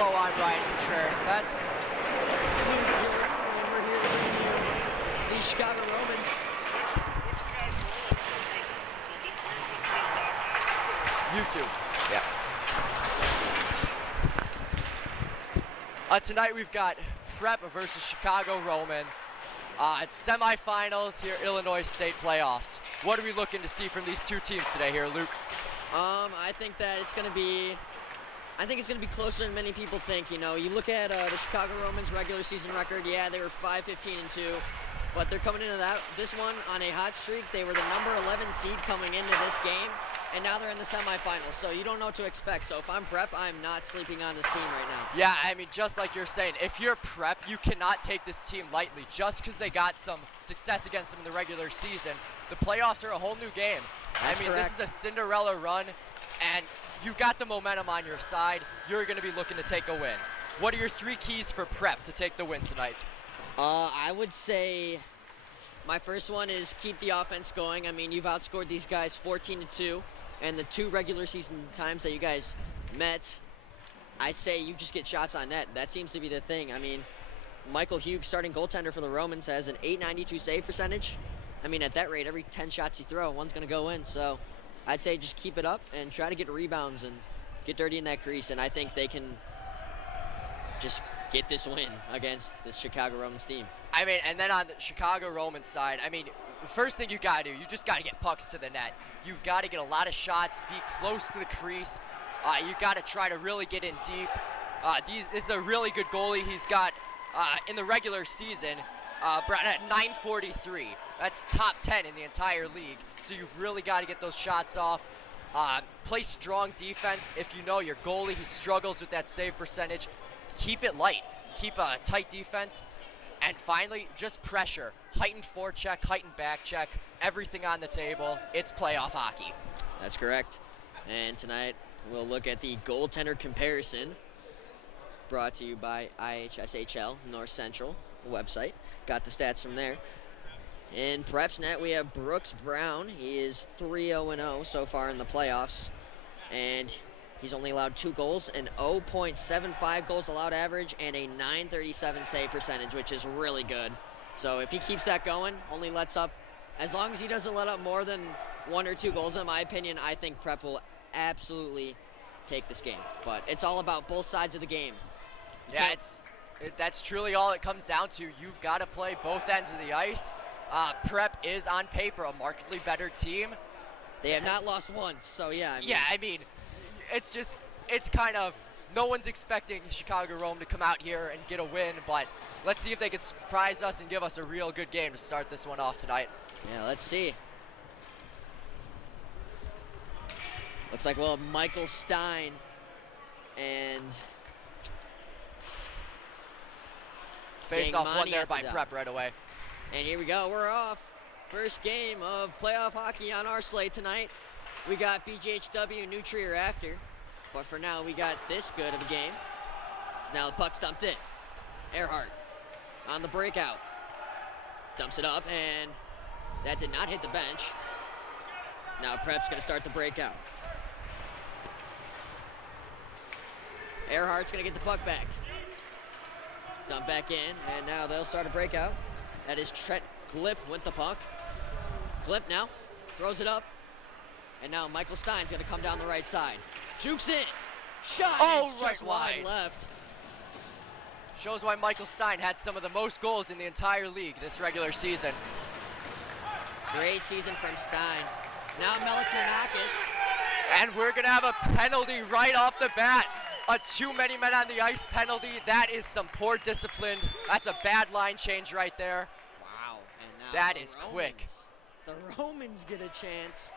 Hello, I'm Ryan Contreras-Betts. And we're here to bring you the Chicago Romans. YouTube. Yeah. Tonight we've got Prep versus Chicago Roman. It's semifinals here, Illinois State playoffs. What are we looking to see from these two teams today here, Luke? I think that it's going to be closer than many people think. You know, you look at the Chicago Romans regular season record. Yeah, they were 5-15-2, but they're coming into this one on a hot streak. They were the number 11 seed coming into this game, and now they're in the semifinals. So you don't know what to expect. So if I'm Prep, I'm not sleeping on this team right now. Yeah, I mean, just like you're saying, if you're Prep, you cannot take this team lightly. Just because they got some success against them in the regular season, the playoffs are a whole new game. That's correct. This is a Cinderella run, and you've got the momentum on your side. You're going to be looking to take a win. What are your 3 keys for Prep to take the win tonight? I would say my first one is keep the offense going. I mean, you've outscored these guys 14-2, and the 2 regular season times that you guys met, I'd say you just get shots on net. That seems to be the thing. I mean, Michael Hughes, starting goaltender for the Romans, has an .892 save percentage. I mean, at that rate, every 10 shots you throw, one's going to go in. So I'd say just keep it up and try to get rebounds and get dirty in that crease, and I think they can just get this win against this Chicago Romans team. I mean, and then on the Chicago Romans side, I mean, the first thing you got to do, you just got to get pucks to the net. You've got to get a lot of shots, be close to the crease. You got to try to really get in deep. This is a really good goalie. He's got, in the regular season, Brown at .943. That's top 10 in the entire league. So you've really got to get those shots off. Play strong defense. If you know your goalie, he struggles with that save percentage, keep it light. Keep a tight defense. And finally, just pressure. Heightened forecheck, heightened back check, everything on the table. It's playoff hockey. That's correct. And tonight, we'll look at the goaltender comparison brought to you by IHSHL, North Central website. Got the stats from there. In Prep's net, we have Brooks Brown. He is 3-0-0 so far in the playoffs, and he's only allowed 2 goals, an 0.75 goals allowed average, and a .937 save percentage, which is really good. So if he keeps that going, only lets up, as long as he doesn't let up more than 1 or 2 goals, in my opinion, I think Prep will absolutely take this game. But it's all about both sides of the game. Yeah, that's truly all it comes down to. You've got to play both ends of the ice. Prep is on paper a markedly better team. They have not lost once, so yeah. I mean, it's kind of, no one's expecting Chicago Rome to come out here and get a win, but let's see if they can surprise us and give us a real good game to start this one off tonight. Yeah, let's see. Looks like we'll have Michael Stein and faced off one there by Prep right away. And here we go, we're off. First game of playoff hockey on our slate tonight. We got BJHW Nutri or after, but for now we got this good of a game. So now the puck's dumped in. Earhart on the breakout. Dumps it up, and that did not hit the bench. Now Prep's gonna start the breakout. Earhart's gonna get the puck back. Dump back in, and now they'll start a breakout. That is Trent Glip with the puck. Glip now throws it up, and now Michael Stein's gonna come down the right side. Jukes in, shot. Oh, it's right just wide left. Shows why Michael Stein had some of the most goals in the entire league this regular season. Great season from Stein. Now Melikernakis. And we're gonna have a penalty right off the bat. A too many men on the ice penalty. That is some poor discipline. That's a bad line change right there. Wow. And now that is quick. The Romans get a chance.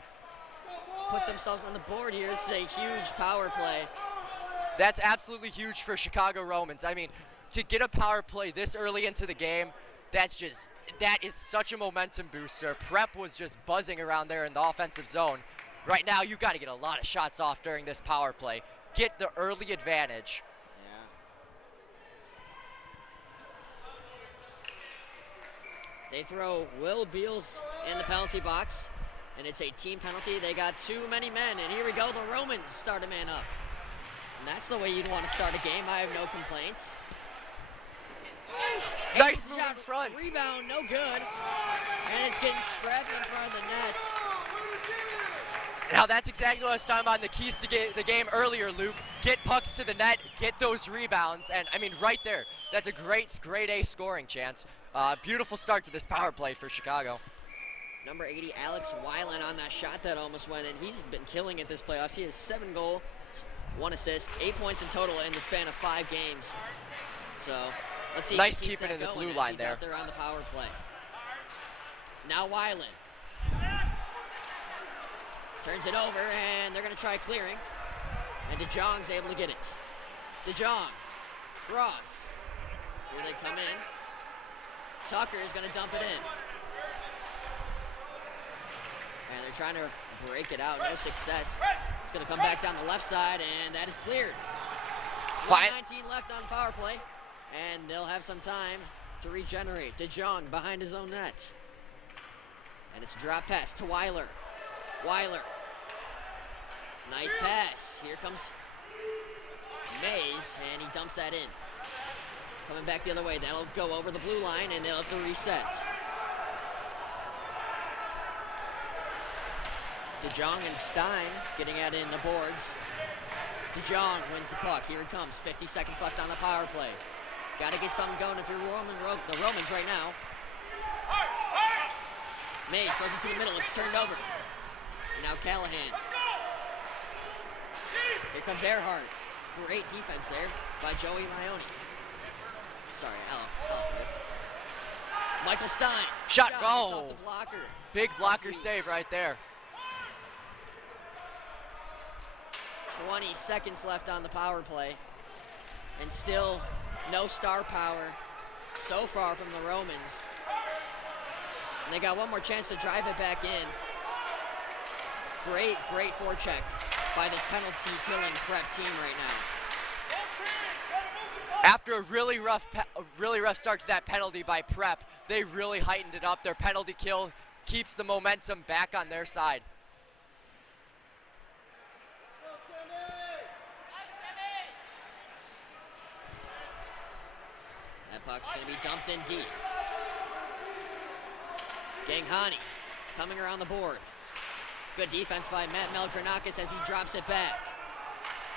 Put themselves on the board here. This is a huge power play. That's absolutely huge for Chicago Romans. I mean, to get a power play this early into the game, that is such a momentum booster. Prep was just buzzing around there in the offensive zone. Right now, you got to get a lot of shots off during this power play. Get the early advantage. Yeah. They throw Will Beals in the penalty box, and it's a team penalty. They got too many men, and here we go. The Romans start a man up. And that's the way you'd want to start a game. I have no complaints. Nice move in front. Rebound, no good. And it's getting scrapped in front of the net. Now that's exactly what I was talking about in the keys to the game earlier, Luke. Get pucks to the net, get those rebounds, and I mean right there, that's a great A scoring chance. Beautiful start to this power play for Chicago. Number 80, Alex Weiland on that shot that almost went in. He's been killing it this playoffs. He has 7 goals, 1 assist, 8 points in total in the span of 5 games. So let's see. Nice keeping in the blue line there. Out there on the power play. Now Weiland. Turns it over, and they're going to try clearing. And DeJong's able to get it. DeJong, cross. Here they come in. Tucker is going to dump it in. And they're trying to break it out, no success. It's going to come back down the left side, and that is cleared. 1:19 left on power play, and they'll have some time to regenerate. DeJong behind his own net. And it's a drop pass to Weiler. Weiler. Nice pass. Here comes Mays, and he dumps that in. Coming back the other way. That'll go over the blue line, and they'll have to reset. DeJong and Stein getting at it in the boards. DeJong wins the puck. Here it comes. 50 seconds left on the power play. Got to get something going if you're the Romans right now. Mays throws it to the middle. It's turned over. And now Callahan. Here comes Earhart. Great defense there by Joey Maione. Sorry, Michael Stein. Shot off goal. the blocker. Big blocker save right there. 20 seconds left on the power play. And still no star power so far from the Romans. And they got one more chance to drive it back in. Great forecheck by this penalty-killing prep team right now. After a really rough start to that penalty by Prep, they really heightened it up. Their penalty kill keeps the momentum back on their side. That puck's going to be dumped in deep. Ganghani coming around the board. Good defense by Matt Melkernakis as he drops it back.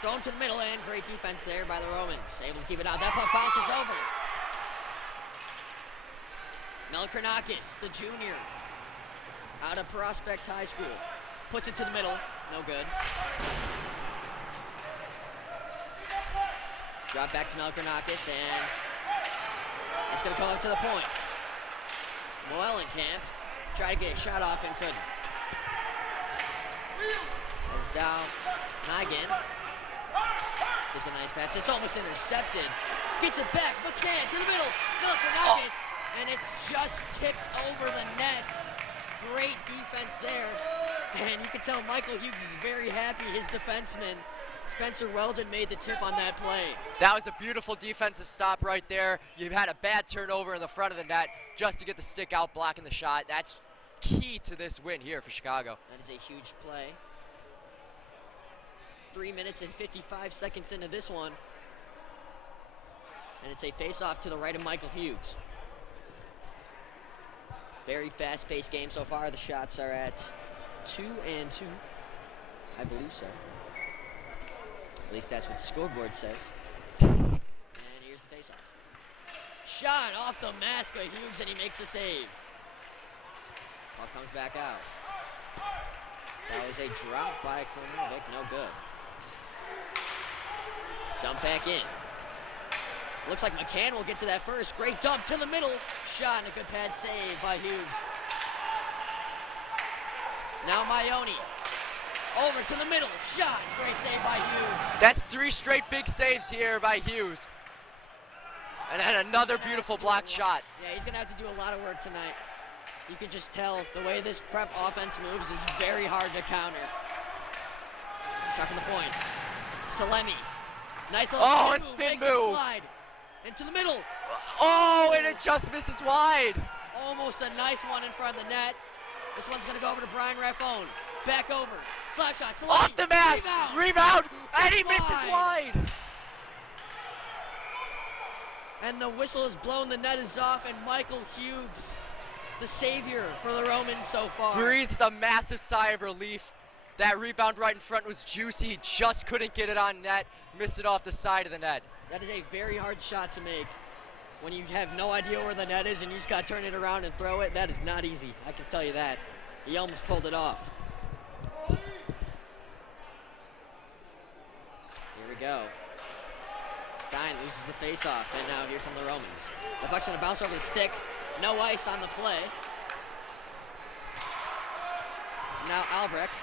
Thrown to the middle, and great defense there by the Romans. Able to keep it out. That puck bounces over. Melkernakis, the junior, out of Prospect High School. Puts it to the middle. No good. Drop back to Melkernakis, and it's going to come up to the point. Moellenkamp tried to get a shot off and couldn't. Goes down. Nigan. Gives a nice pass. It's almost intercepted. Gets it back. McCann to the middle. Melkernakis. And it's just tipped over the net. Great defense there. And you can tell Michael Hughes is very happy. His defenseman, Spencer Weldon, made the tip on that play. That was a beautiful defensive stop right there. You had a bad turnover in the front of the net just to get the stick out, blocking the shot. That's key to this win here for Chicago. That is a huge play. 3 minutes and 55 seconds into this one. And it's a face-off to the right of Michael Hughes. Very fast-paced game so far. The shots are at 2-2. I believe so. At least that's what the scoreboard says. And here's the face-off. Shot off the mask of Hughes, and he makes the save. Ball comes back out. That was a drop by Kornovic, no good. Dump back in. Looks like McCann will get to that first. Great dump to the middle. Shot and a good pad save by Hughes. Now Maione. Over to the middle. Shot. Great save by Hughes. That's 3 straight big saves here by Hughes. And then another beautiful blocked shot. Yeah, he's going to have to do a lot of work tonight. You can just tell the way this prep offense moves is very hard to counter. Shot from the point. Salemi. Nice little spin move. Slide. Into the middle. Oh, and it just misses wide. Almost a nice one in front of the net. This one's going to go over to Brian Raffone. Back over. Slap shot. Salemi. Off the mask. Rebound. And he misses wide. And the whistle is blown, the net is off, and Michael Hughes, the savior for the Romans so far, breathes a massive sigh of relief. That rebound right in front was juicy. He just couldn't get it on net, missed it off the side of the net. That is a very hard shot to make. When you have no idea where the net is and you just got to turn it around and throw it, that is not easy. I can tell you that. He almost pulled it off. Here we go. Stein loses the face-off, and now here come the Romans. The puck's gonna bounce over the stick. No ice on the play. Now Albrecht.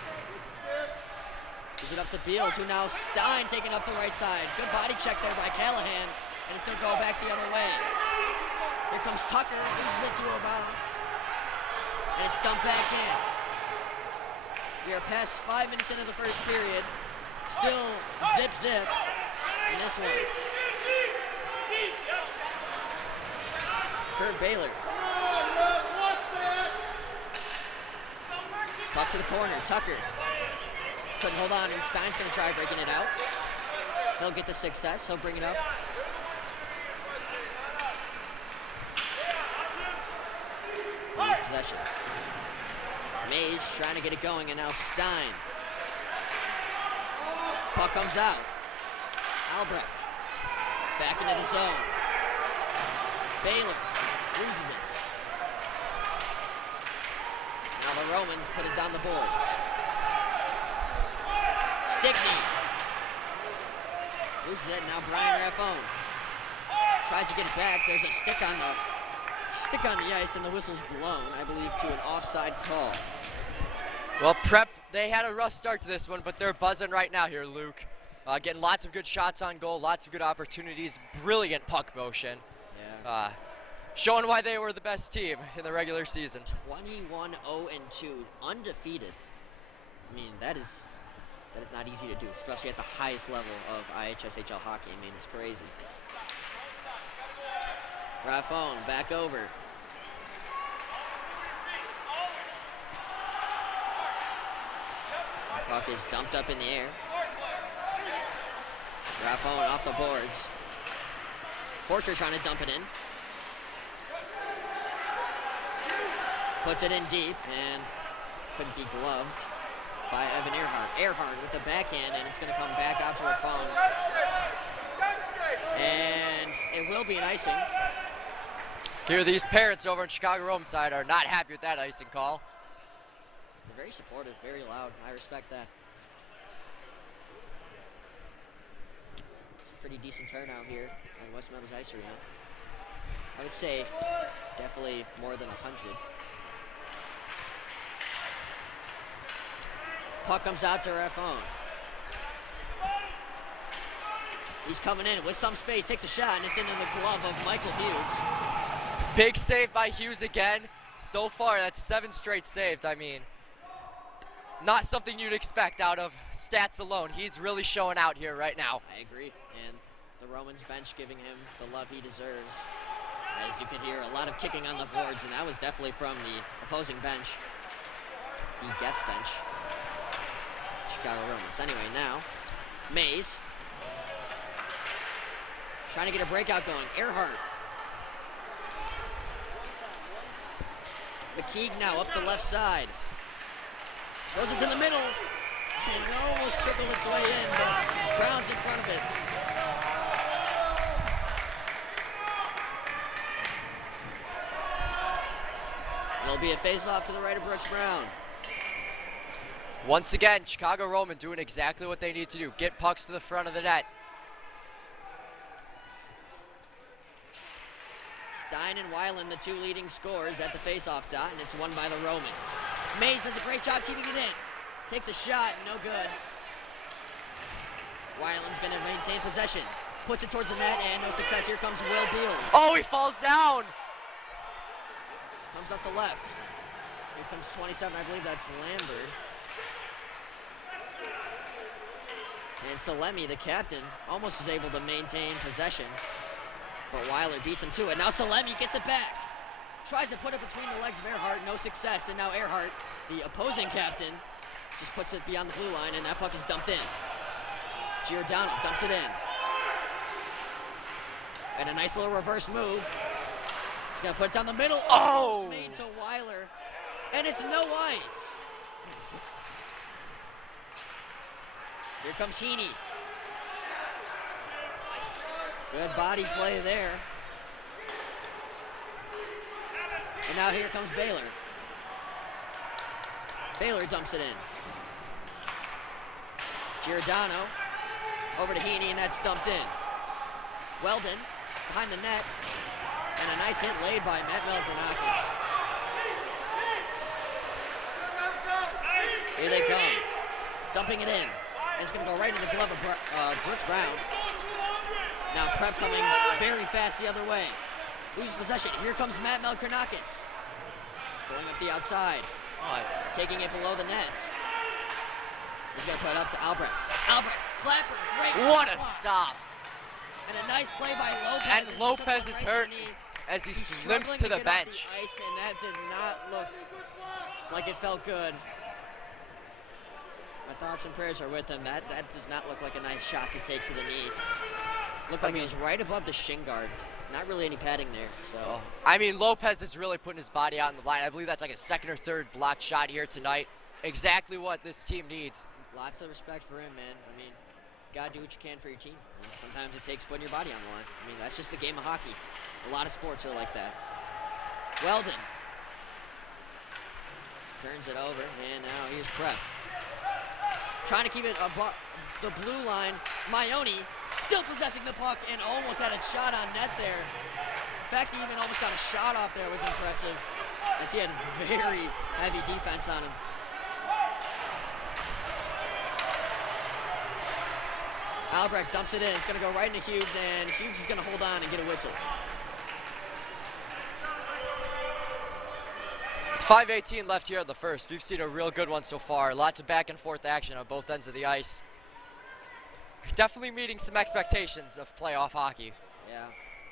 Gives it up to Beals, who now Stein taking up the right side. Good body check there by Callahan, and it's gonna go back the other way. Here comes Tucker, loses it to a bounce, and it's dumped back in. We are past 5 minutes into the first period. Still zip in this one. Kurt Baylor. Puck to the corner, Tucker. Couldn't hold on, and Stein's gonna try breaking it out. He'll get the success, he'll bring it up. Mays possession. Mays trying to get it going, and now Stein. Puck comes out. Albrecht back into the zone. Baylor loses it. Now the Romans put it down the boards. Stickney loses it. Now Brian Raffone tries to get it back. There's a stick on the ice, and the whistle's blown, I believe, to an offside call. Well, Prep, they had a rough start to this one, but they're buzzing right now here, Luke. Getting lots of good shots on goal, lots of good opportunities, brilliant puck motion. Yeah. Showing why they were the best team in the regular season. 21-0-2, undefeated. I mean, that is not easy to do, especially at the highest level of IHSHL hockey. I mean, it's crazy. Raffone back over. The puck is dumped up in the air. Raffone off the boards. Porcher trying to dump it in. Puts it in deep and couldn't be gloved by Evan Earhart. Earhart with the backhand, and it's going to come back out to Raffone. And it will be an icing. Here, these parents over on Chicago Rome side are not happy with that icing call. They're very supportive, very loud. I respect that. It's a pretty decent turnout here at West Meadows Ice Arena. I would say definitely more than 100. Puck comes out to Raffone. He's coming in with some space, takes a shot, and it's into the glove of Michael Hughes. Big save by Hughes again. So far, that's 7 straight saves. I mean, not something you'd expect out of stats alone. He's really showing out here right now. I agree, and the Romans bench giving him the love he deserves. As you can hear, a lot of kicking on the boards, and that was definitely from the opposing bench, the guest bench. Chicago Romans. Anyway, now, Mays. Trying to get a breakout going. Earhart. McKeague now up the left side. Goes into the middle. And it almost trickled its way in, but Brown's in front of it. It'll be a face-off to the right of Brooks Brown. Once again, Chicago Roman doing exactly what they need to do. Get pucks to the front of the net. Stein and Weiland, the 2 leading scorers at the face-off dot, and it's won by the Romans. Mays does a great job keeping it in. Takes a shot, no good. Weiland's gonna maintain possession. Puts it towards the net, and no success. Here comes Will Beals. Oh, he falls down! Comes up the left. Here comes 27, I believe that's Lambert. And Salemi, the captain, almost was able to maintain possession. But Weiler beats him to it. Now Salemi gets it back. Tries to put it between the legs of Earhart, no success. And now Earhart, the opposing captain, just puts it beyond the blue line, and that puck is dumped in. Giordano dumps it in. And a nice little reverse move. He's going to put it down the middle. Oh! Made to Weiler. And it's no ice. Here comes Heaney. Good body play there. And now here comes Baylor. Baylor dumps it in. Giordano over to Heaney, and that's dumped in. Weldon behind the net, and a nice hit laid by Matt Melkernakis. Here they come, dumping it in. And it's going to go right in the glove of Brooks Brown. Now Prep coming very fast the other way. Loses possession. Here comes Matt Melkernakis. Going up the outside. Taking it below the nets. He's going to put it up to Albrecht. Albrecht, flapper, great. What a stop. And a nice play by Lopez. And Lopez is hurt as he limps to the bench. The ice, and that did not look like it felt good. My thoughts and prayers are with him. That does not look like a nice shot to take to the knee. Looked like it was right above the shin guard. Not really any padding there. So. I mean, Lopez is really putting his body out on the line. I believe that's like a second or third blocked shot here tonight. Exactly what this team needs. Lots of respect for him, man. I mean, gotta do what you can for your team. Sometimes it takes putting your body on the line. I mean, that's just the game of hockey. A lot of sports are like that. Weldon turns it over, and now here's Prep. Trying to keep it above the blue line. Maione still possessing the puck and almost had a shot on net there. The fact he even almost got a shot off there was impressive, as he had very heavy defense on him. Albrecht dumps it in. It's going to go right into Hughes, and Hughes is going to hold on and get a whistle. 5:18 left here in the first. We've seen a real good one so far. Lots of back and forth action on both ends of the ice. Definitely meeting some expectations of playoff hockey. Yeah.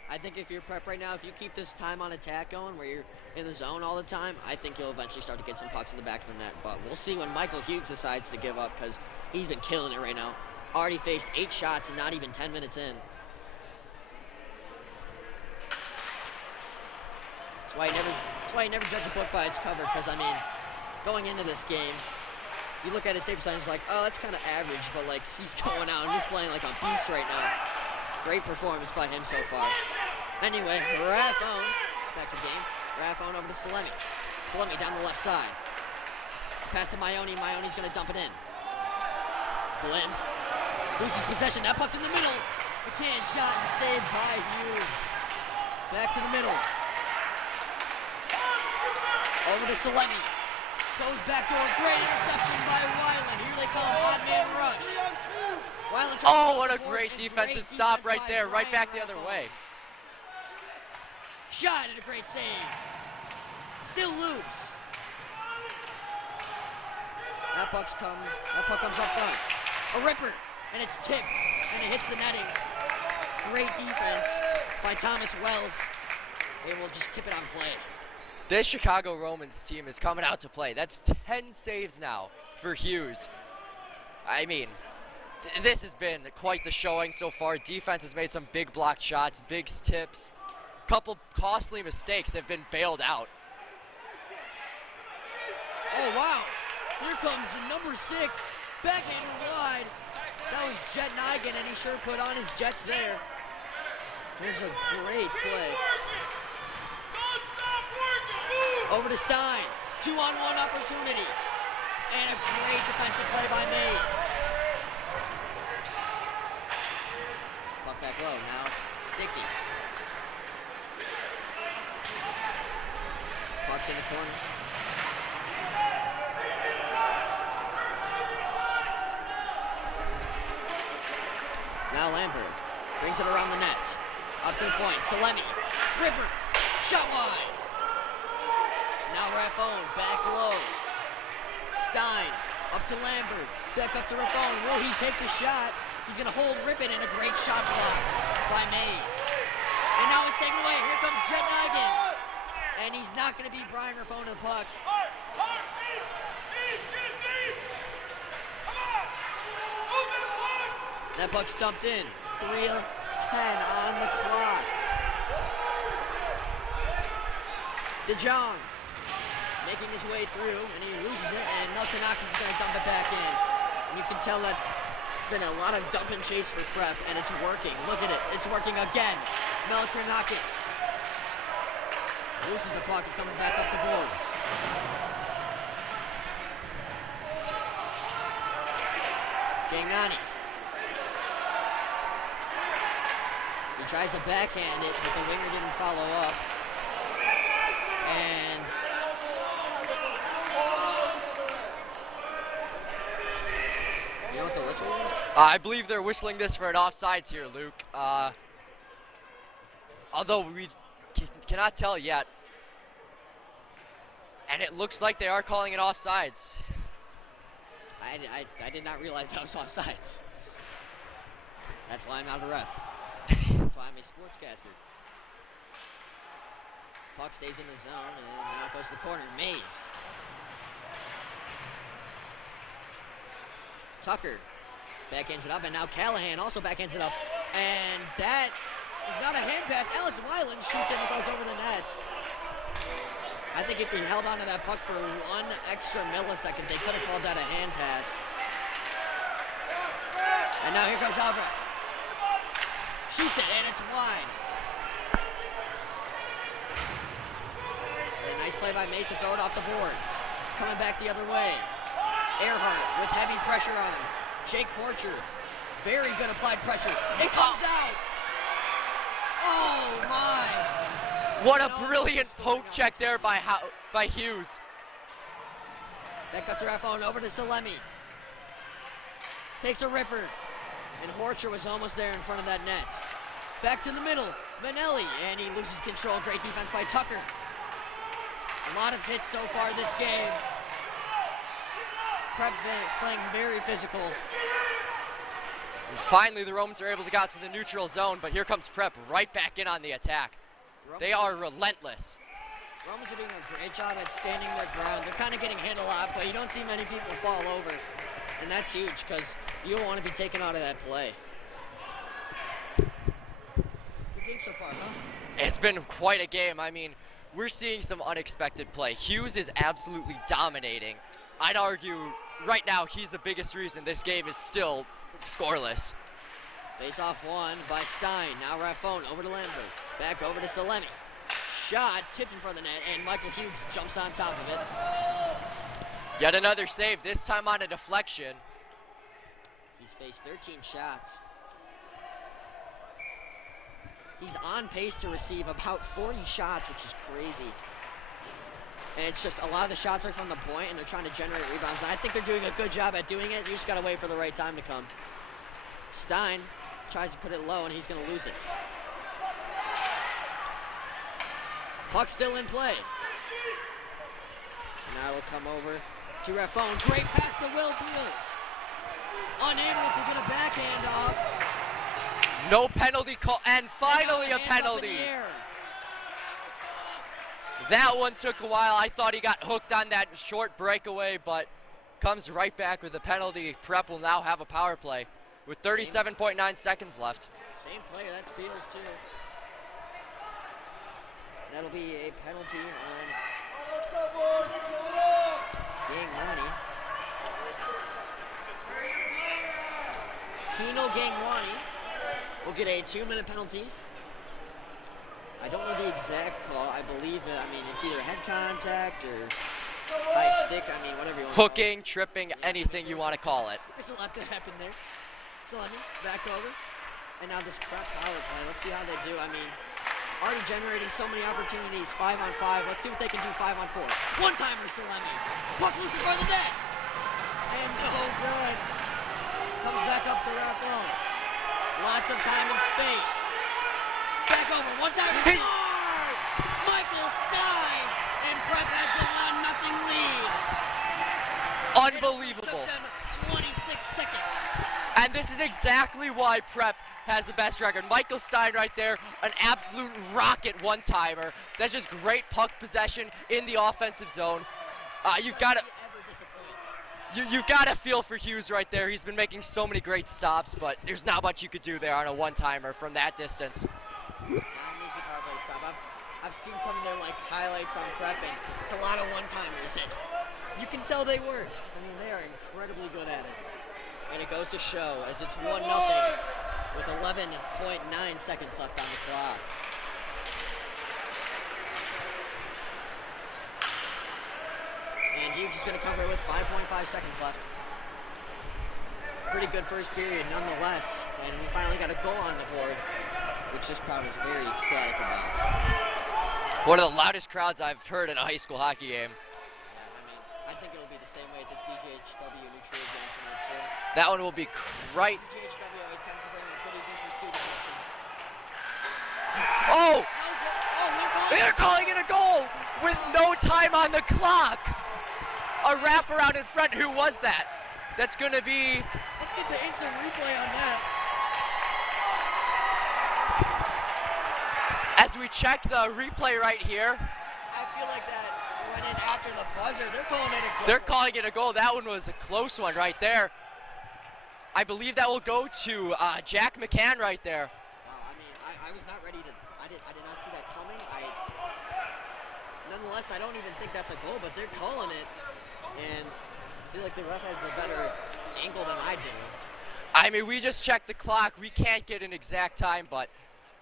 I think if you're Prep right now, if you keep this time on attack going where you're in the zone all the time, I think you'll eventually start to get some pucks in the back of the net. But we'll see when Michael Hughes decides to give up, because he's been killing it right now. Already faced 8 shots and not even 10 minutes in. That's why you never judge a book by its cover, because, I mean, going into this game, you look at his save percentage, like, oh, that's kind of average, but, like, he's going out and he's playing like a beast right now. Great performance by him so far. Anyway, Raffone, back to game. Raffone over to Salemi. Salemi down the left side. Pass to Maione. Maione's going to dump it in. Glenn loses possession. That puck's in the middle. McCann shot and saved by Hughes. Back to the middle. Over to Salemi. Goes back door. Great interception by Weiland. Here they come. Odd man rush. Oh, what a great defensive stop right there. Right back the other way. Shot and a great save. Still loose. That puck comes up front. A ripper, and it's tipped, and it hits the netting. Great defense by Thomas Wells. They will just tip it on play. This Chicago Romans team is coming out to play. That's 10 saves now for Hughes. I mean, this has been quite the showing so far. Defense has made some big blocked shots, big tips. Couple costly mistakes have been bailed out. Oh, wow. Here comes the number 6, backhander wide. That was Jet Nigan, and he sure put on his Jets there. Here's a great play. Over to Stein. 2-on-1 opportunity. And a great defensive play by Mays. Puck back low. Now Sticky. Puck's in the corner. Now Lambert brings it around the net. Up to the point. Salemi. Ripper. Shot wide. Now Raffone. Back low. Stein. Up to Lambert. Back up to Raffone. Will he take the shot? He's going to hold Rippin, and a great shot block by Mays. And now it's taken away. Here comes Jet Nigan. And he's not going to beat Brian Raffone to the puck. That puck's dumped in. 3 of 10 on the clock. DeJong making his way through, and he loses it, and Melkanakis is going to dump it back in. And you can tell that it's been a lot of dump and chase for Prep, and it's working. Look at it. It's working again. Melkanakis loses the puck and comes back up the boards. Gangnani. He tries to backhand it, but the winger didn't follow up. And you know what the whistle is? I believe they're whistling this for an offsides here, Luke. Although we cannot tell yet. And it looks like they are calling it offsides. I did not realize I was offsides. That's why I'm not a ref. That's why I'm a sportscaster. Puck stays in the zone, and now it goes to the corner. Mays. Tucker backhands it up, and now Callahan also backhands it up. And that is not a hand pass. Alex Weiland shoots it and goes over the net. I think if he held onto that puck for 1 extra millisecond, they could have called that a hand pass. And now here comes Alva. Shoots it, and it's wide. And a nice play by Mason, throw it off the boards. It's coming back the other way. Earhart with heavy pressure on him. Jake Horcher, very good applied pressure. It comes out. Oh my. What a brilliant poke check there by Hughes. Back up to Raffone, over to Salemi. Takes a ripper. And Horcher was almost there in front of that net. Back to the middle, Vanelli, and he loses control. Great defense by Tucker. A lot of hits so far this game. Prep playing very physical. And finally, the Romans are able to get out to the neutral zone, but here comes Prep right back in on the attack. They are relentless. Romans are doing a great job at standing their ground. They're kind of getting hit a lot, but you don't see many people fall over. And that's huge because you don't want to be taken out of that play. Good game so far, huh? It's been quite a game. I mean, we're seeing some unexpected play. Hughes is absolutely dominating. I'd argue right now he's the biggest reason this game is still scoreless. Face off one by Stein. Now Raffone over to Lambert. Back over to Salemi. Shot tipped in front of the net, and Michael Hughes jumps on top of it. Yet another save, this time on a deflection. He's faced 13 shots. He's on pace to receive about 40 shots, which is crazy. And it's just a lot of the shots are from the point, and they're trying to generate rebounds. And I think they're doing a good job at doing it. You just got to wait for the right time to come. Stein tries to put it low, and he's going to lose it. Puck still in play. And now it'll come over to Raffone. Great pass to Will Beals. Unable to get a backhand off. No penalty call, and finally a penalty. That one took a while. I thought he got hooked on that short breakaway, but comes right back with a penalty. Prep will now have a power play with 37.9 seconds left. Same player, that's Beals too. That'll be a penalty on Gangwani. Kino Gangwani will get a 2-minute penalty. I don't know the exact call. I believe that, it's either head contact or high stick. Whatever you want. Hooking, tripping, anything you want to call it. There's a lot that happened there. Salemi back over. And now this Prep power play. Let's see how they do. Already generating so many opportunities, 5-on-5. Let's see what they can do 5-on-4. One-timer, Salemi. Puck loose in front of the net. And no good. Comes back up to Raffone. Lots of time and space. Back over, one-timer, scores! Michael Stein, and Prep has a 1-0 lead. Unbelievable. It took them 26 seconds. And this is exactly why Prep has the best record. Michael Stein right there, an absolute rocket one-timer. That's just great puck possession in the offensive zone. You've got to feel for Hughes right there. He's been making so many great stops, but there's not much you could do there on a one-timer from that distance. I've seen some of their like highlights on prep, and it's a lot of one-timers, and you can tell they work. I mean, they are incredibly good at it. And it goes to show as it's 1-0 with 11.9 seconds left on the clock. And Hughes is going to cover it with 5.5 seconds left. Pretty good first period nonetheless, and we finally got a goal on the board, which this crowd is very ecstatic about. One of the loudest crowds I've heard in a high school hockey game. I think it'll be the same way at this BJHW New Trier game tonight too. That one will be right. BJHW always tends to bring a pretty decent student section. Oh! They're calling it a goal with no time on the clock. A wraparound in front. Who was that? That's going to be. Let's get the instant replay on that. As we check the replay right here. I feel like that went in after the buzzer. They're calling it a goal. They're calling it a goal. That one was a close one right there. I believe that will go to Jack McCann right there. Wow, I mean, I was not ready to. I did not see that coming. Nonetheless, I don't even think that's a goal, but they're calling it, and I feel like the ref has the better angle than I do. I mean, we just checked the clock. We can't get an exact time, but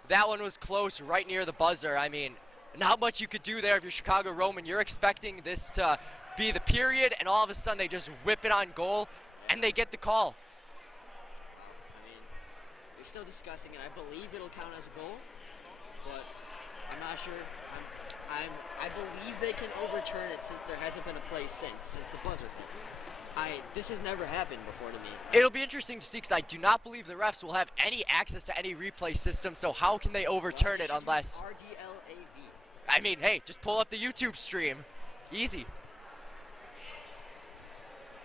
that one was close, right near the buzzer. I mean, not much you could do there if you're Chicago Roman. You're expecting this to be the period, and all of a sudden they just whip it on goal, and they get the call. I mean, they're still discussing it. I believe it'll count as a goal, but I'm not sure. I believe they can overturn it since there hasn't been a play since the buzzer. This has never happened before to me. It'll be interesting to see because I do not believe the refs will have any access to any replay system, so how can they overturn it unless... RDLAV. I mean, hey, just pull up the YouTube stream. Easy.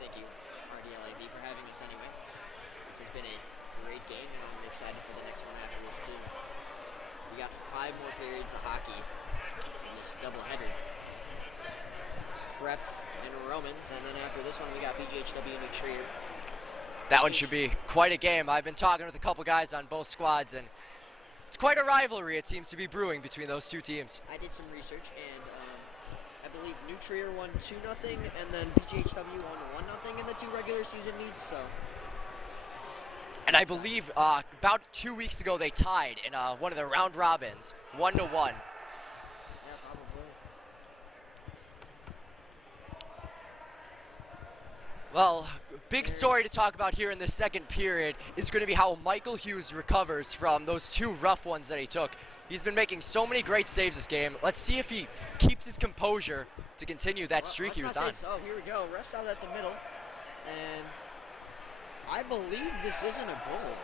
Thank you, RDLAV, for having us anyway. This has been a great game, and I'm excited for the next one after this, too. We got 5 more periods of hockey in this doubleheader. Prep and Romans, and then after this one we got BJHW New Trier. That one should be quite a game. I've been talking with a couple guys on both squads, and it's quite a rivalry it seems to be brewing between those two teams. I did some research, and I believe New Trier won 2-0, and then BJHW won 1-0 in the 2 regular season meets. So. And I believe about 2 weeks ago they tied in one of the round robins, 1-1. Well, big story to talk about here in the second period is going to be how Michael Hughes recovers from those 2 rough ones that he took. He's been making so many great saves this game. Let's see if he keeps his composure to continue that streak he was on. Oh, here we go. Refs out at the middle. And I believe this isn't a goal.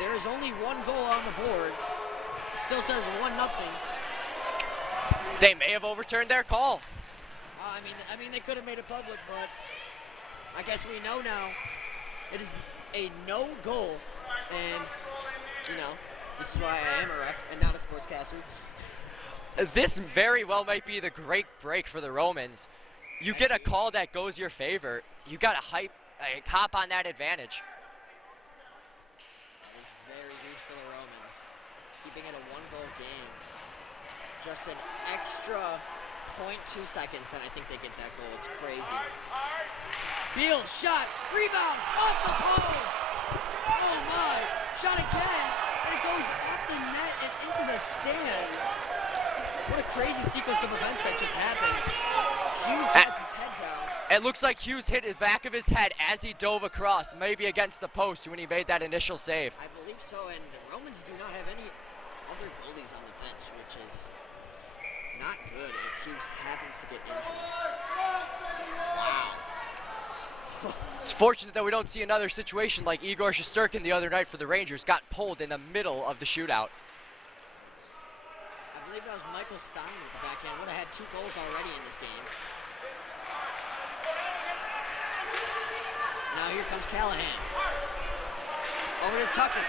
There is only 1 goal on the board. It still says 1-0. They may have overturned their call. I mean, they could have made it public, but I guess we know now. It is a no goal, and you know, this is why I am a ref and not a sportscaster. This very well might be the great break for the Romans. You get a call that goes your favor. You got to hop on that advantage. That was very good for the Romans, keeping it a 1-goal game. Just an extra 0.2 seconds, and I think they get that goal. It's crazy. Beal shot, rebound, off the post. Oh my! Shot again, and it goes off the net and into the stands. What a crazy sequence of events that just happened. Hughes has his head down. It looks like Hughes hit the back of his head as he dove across, maybe against the post when he made that initial save. I believe so, and the Romans do not have any other goalies on the bench, which is not good if Hughes happens to get injured. Wow. It's fortunate that we don't see another situation like Igor Shesterkin the other night for the Rangers, got pulled in the middle of the shootout. I believe that was Michael Stein with the backhand. Would have had 2 goals already in this game. Now here comes Callahan. Over to Tucker.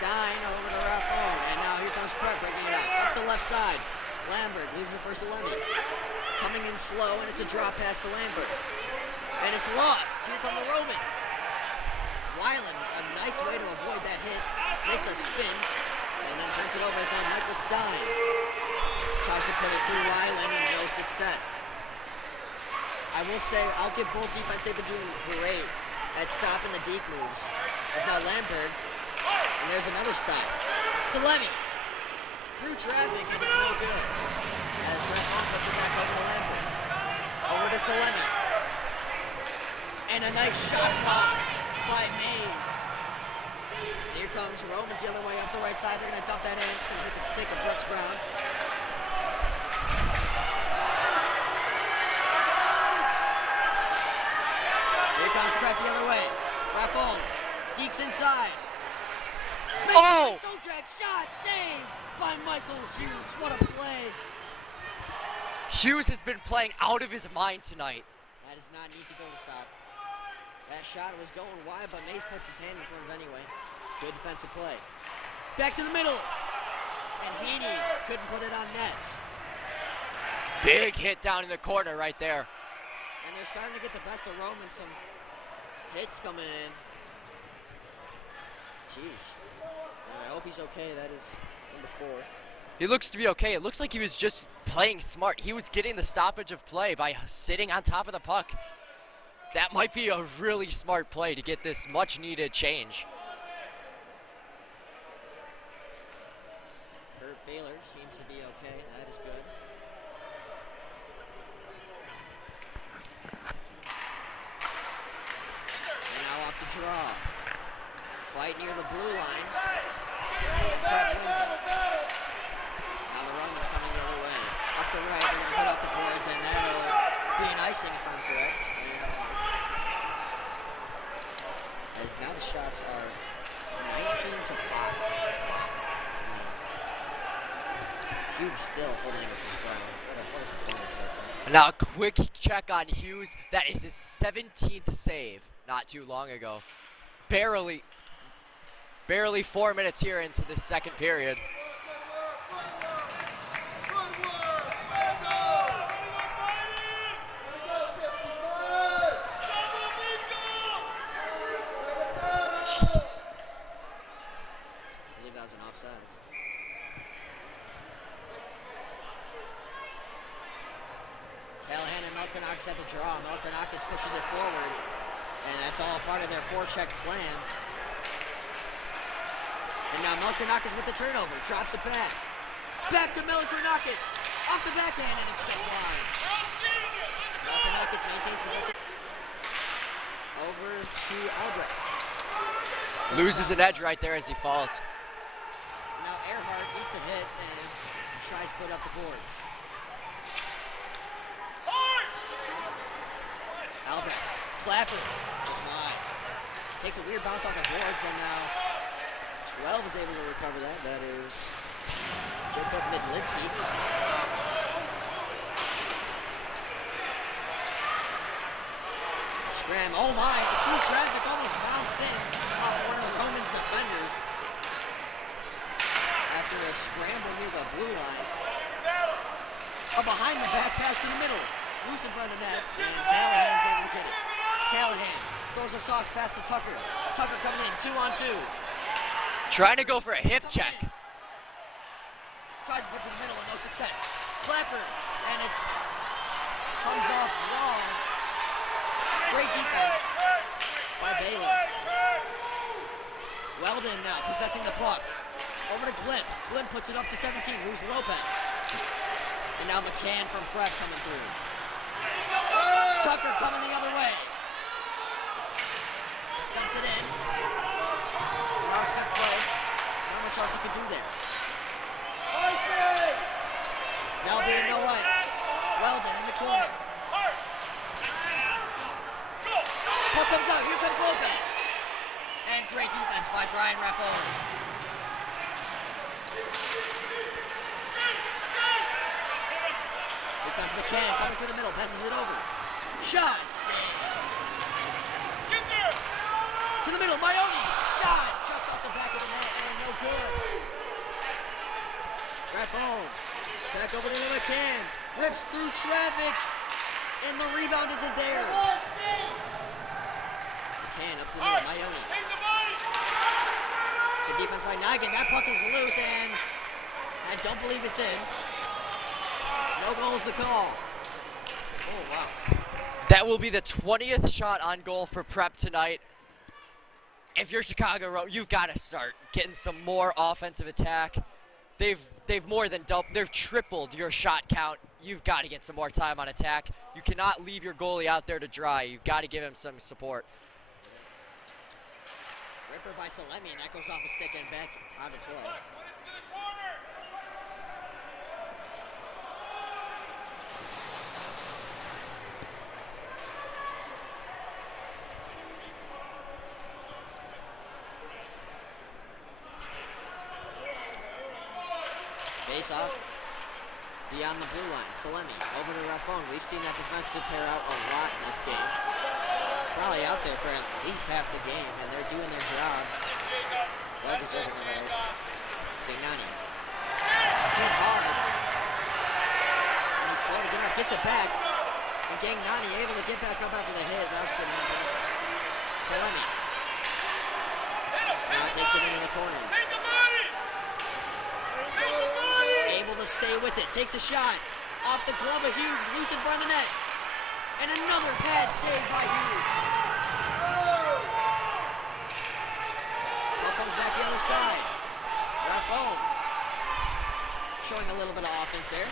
Stein over to Raffone, and now here comes Prep breaking it out. Up the left side. Lambert leaves it first to Lemmy. Coming in slow, and it's a drop pass to Lambert. And it's lost. Here come the Romans. Weiland, a nice way to avoid that hit. Makes a spin, and then turns it over as now Michael Stein. Tries to put it through Weiland and no success. I will say, I'll give both defense, they've been doing great at stopping the deep moves. There's now Lampert, and there's another stop. Salemi, through traffic, and it's no good. As Raffon puts it back over to Lampert. Over to Salemi. And a nice shot block by Mays. Here comes Romans the other way up the right side. They're going to dump that in. It's going to hit the stick of Brooks Brown. Here comes Prep the other way. Raffon deeks inside. Oh! Stojak shot saved by Michael Hughes. What a play. Hughes has been playing out of his mind tonight. That is not an easy goal to stop. That shot was going wide, but Mays puts his hand in front of it anyway. Good defensive play. Back to the middle. And Heaney couldn't put it on net. Big hit down in the corner right there. And they're starting to get the best of Roman. Some hits coming in. Jeez. I hope he's okay. That is number 4. He looks to be okay. It looks like he was just playing smart. He was getting the stoppage of play by sitting on top of the puck. That might be a really smart play to get this much needed change. Kurt Baylor seems to be okay. That is good. And now off the draw. Fight near the blue line. Now the Romans coming the other way. Up the right, they're going to put up the boards, and that'll be an icing if I'm correct. As now the shots are 19-5. Hughes still holding up his ground. What a performance so far. Now a quick check on Hughes. That is his 17th save not too long ago. Barely 4 minutes here into the second period. Jeez. I believe that was an offside. Callahan and Melkonakis at the draw. Melkonakis pushes it forward, and that's all part of their forecheck plan. And now Melkonakis with the turnover, drops it back. Back to Melkonakis, off the backhand, and it's just wide. Melkonakis maintains position. Over to Albrecht. Loses an edge right there as he falls. Now Earhart eats a hit and tries to put up the boards. Albrecht, Clapper, just wide. Takes a weird bounce off the boards, and now 12 is able to recover that. That is Jacob Midlinski. Scram, oh my, through traffic, almost bounced in off one of the Romans defenders. After a scramble near the blue line. A behind the back pass to the middle. Loose in front of the net, and Callahan's able to get it. Callahan throws a sauce pass to Tucker. Tucker coming in, 2-on-2. Trying to go for a hip check. Tries to put to the middle and no success. Clapper, and it comes off wrong. Great defense by Baylor. Weldon now possessing the puck. Over to Glimp. Glimp puts it up to 17, moves Lopez. And now McCann from Prep coming through. Tucker coming the other way. Dumps it in. That was a good play. Not much else he could do there. Now being no ice. Weldon in the corner. Puck comes out. Here comes Lopez. And great defense by Brian Raffon. Here comes McCann coming through the middle. Passes it over. Shot. Save. To the middle. Maione. Shot. Just off the back of the net. And no good. Raffon. Back over to McCann. Rips through traffic. And the rebound isn't there. McCann up to the middle. Maione. defense by Nigan. That puck is loose, and I don't believe it's in. No goal is the call. Oh, wow. That will be the 20th shot on goal for Prep tonight. If you're Chicago Rome, you've got to start getting some more offensive attack. They've more than they've tripled your shot count. You've got to get some more time on attack. You cannot leave your goalie out there to dry. You've got to give him some support. Ripper by Salemi, and that goes off a stick and back out of play. Face off beyond the blue line. Salemi over to Raffone. We've seen that defensive pair out a lot in this game. Probably out there for at least half the game, and they're doing their job. Well deserving of those. Dignani. Hit hard. And he's slow to get up. Gets it back. And Dignani able to get back up after the hit. That was good enough. Salemi. Now takes it into the corner. Able to stay with it, takes a shot off the glove of Hughes, loose in front of the net, and another pad save by Hughes. Ball comes back the other side. Raffone showing a little bit of offense there.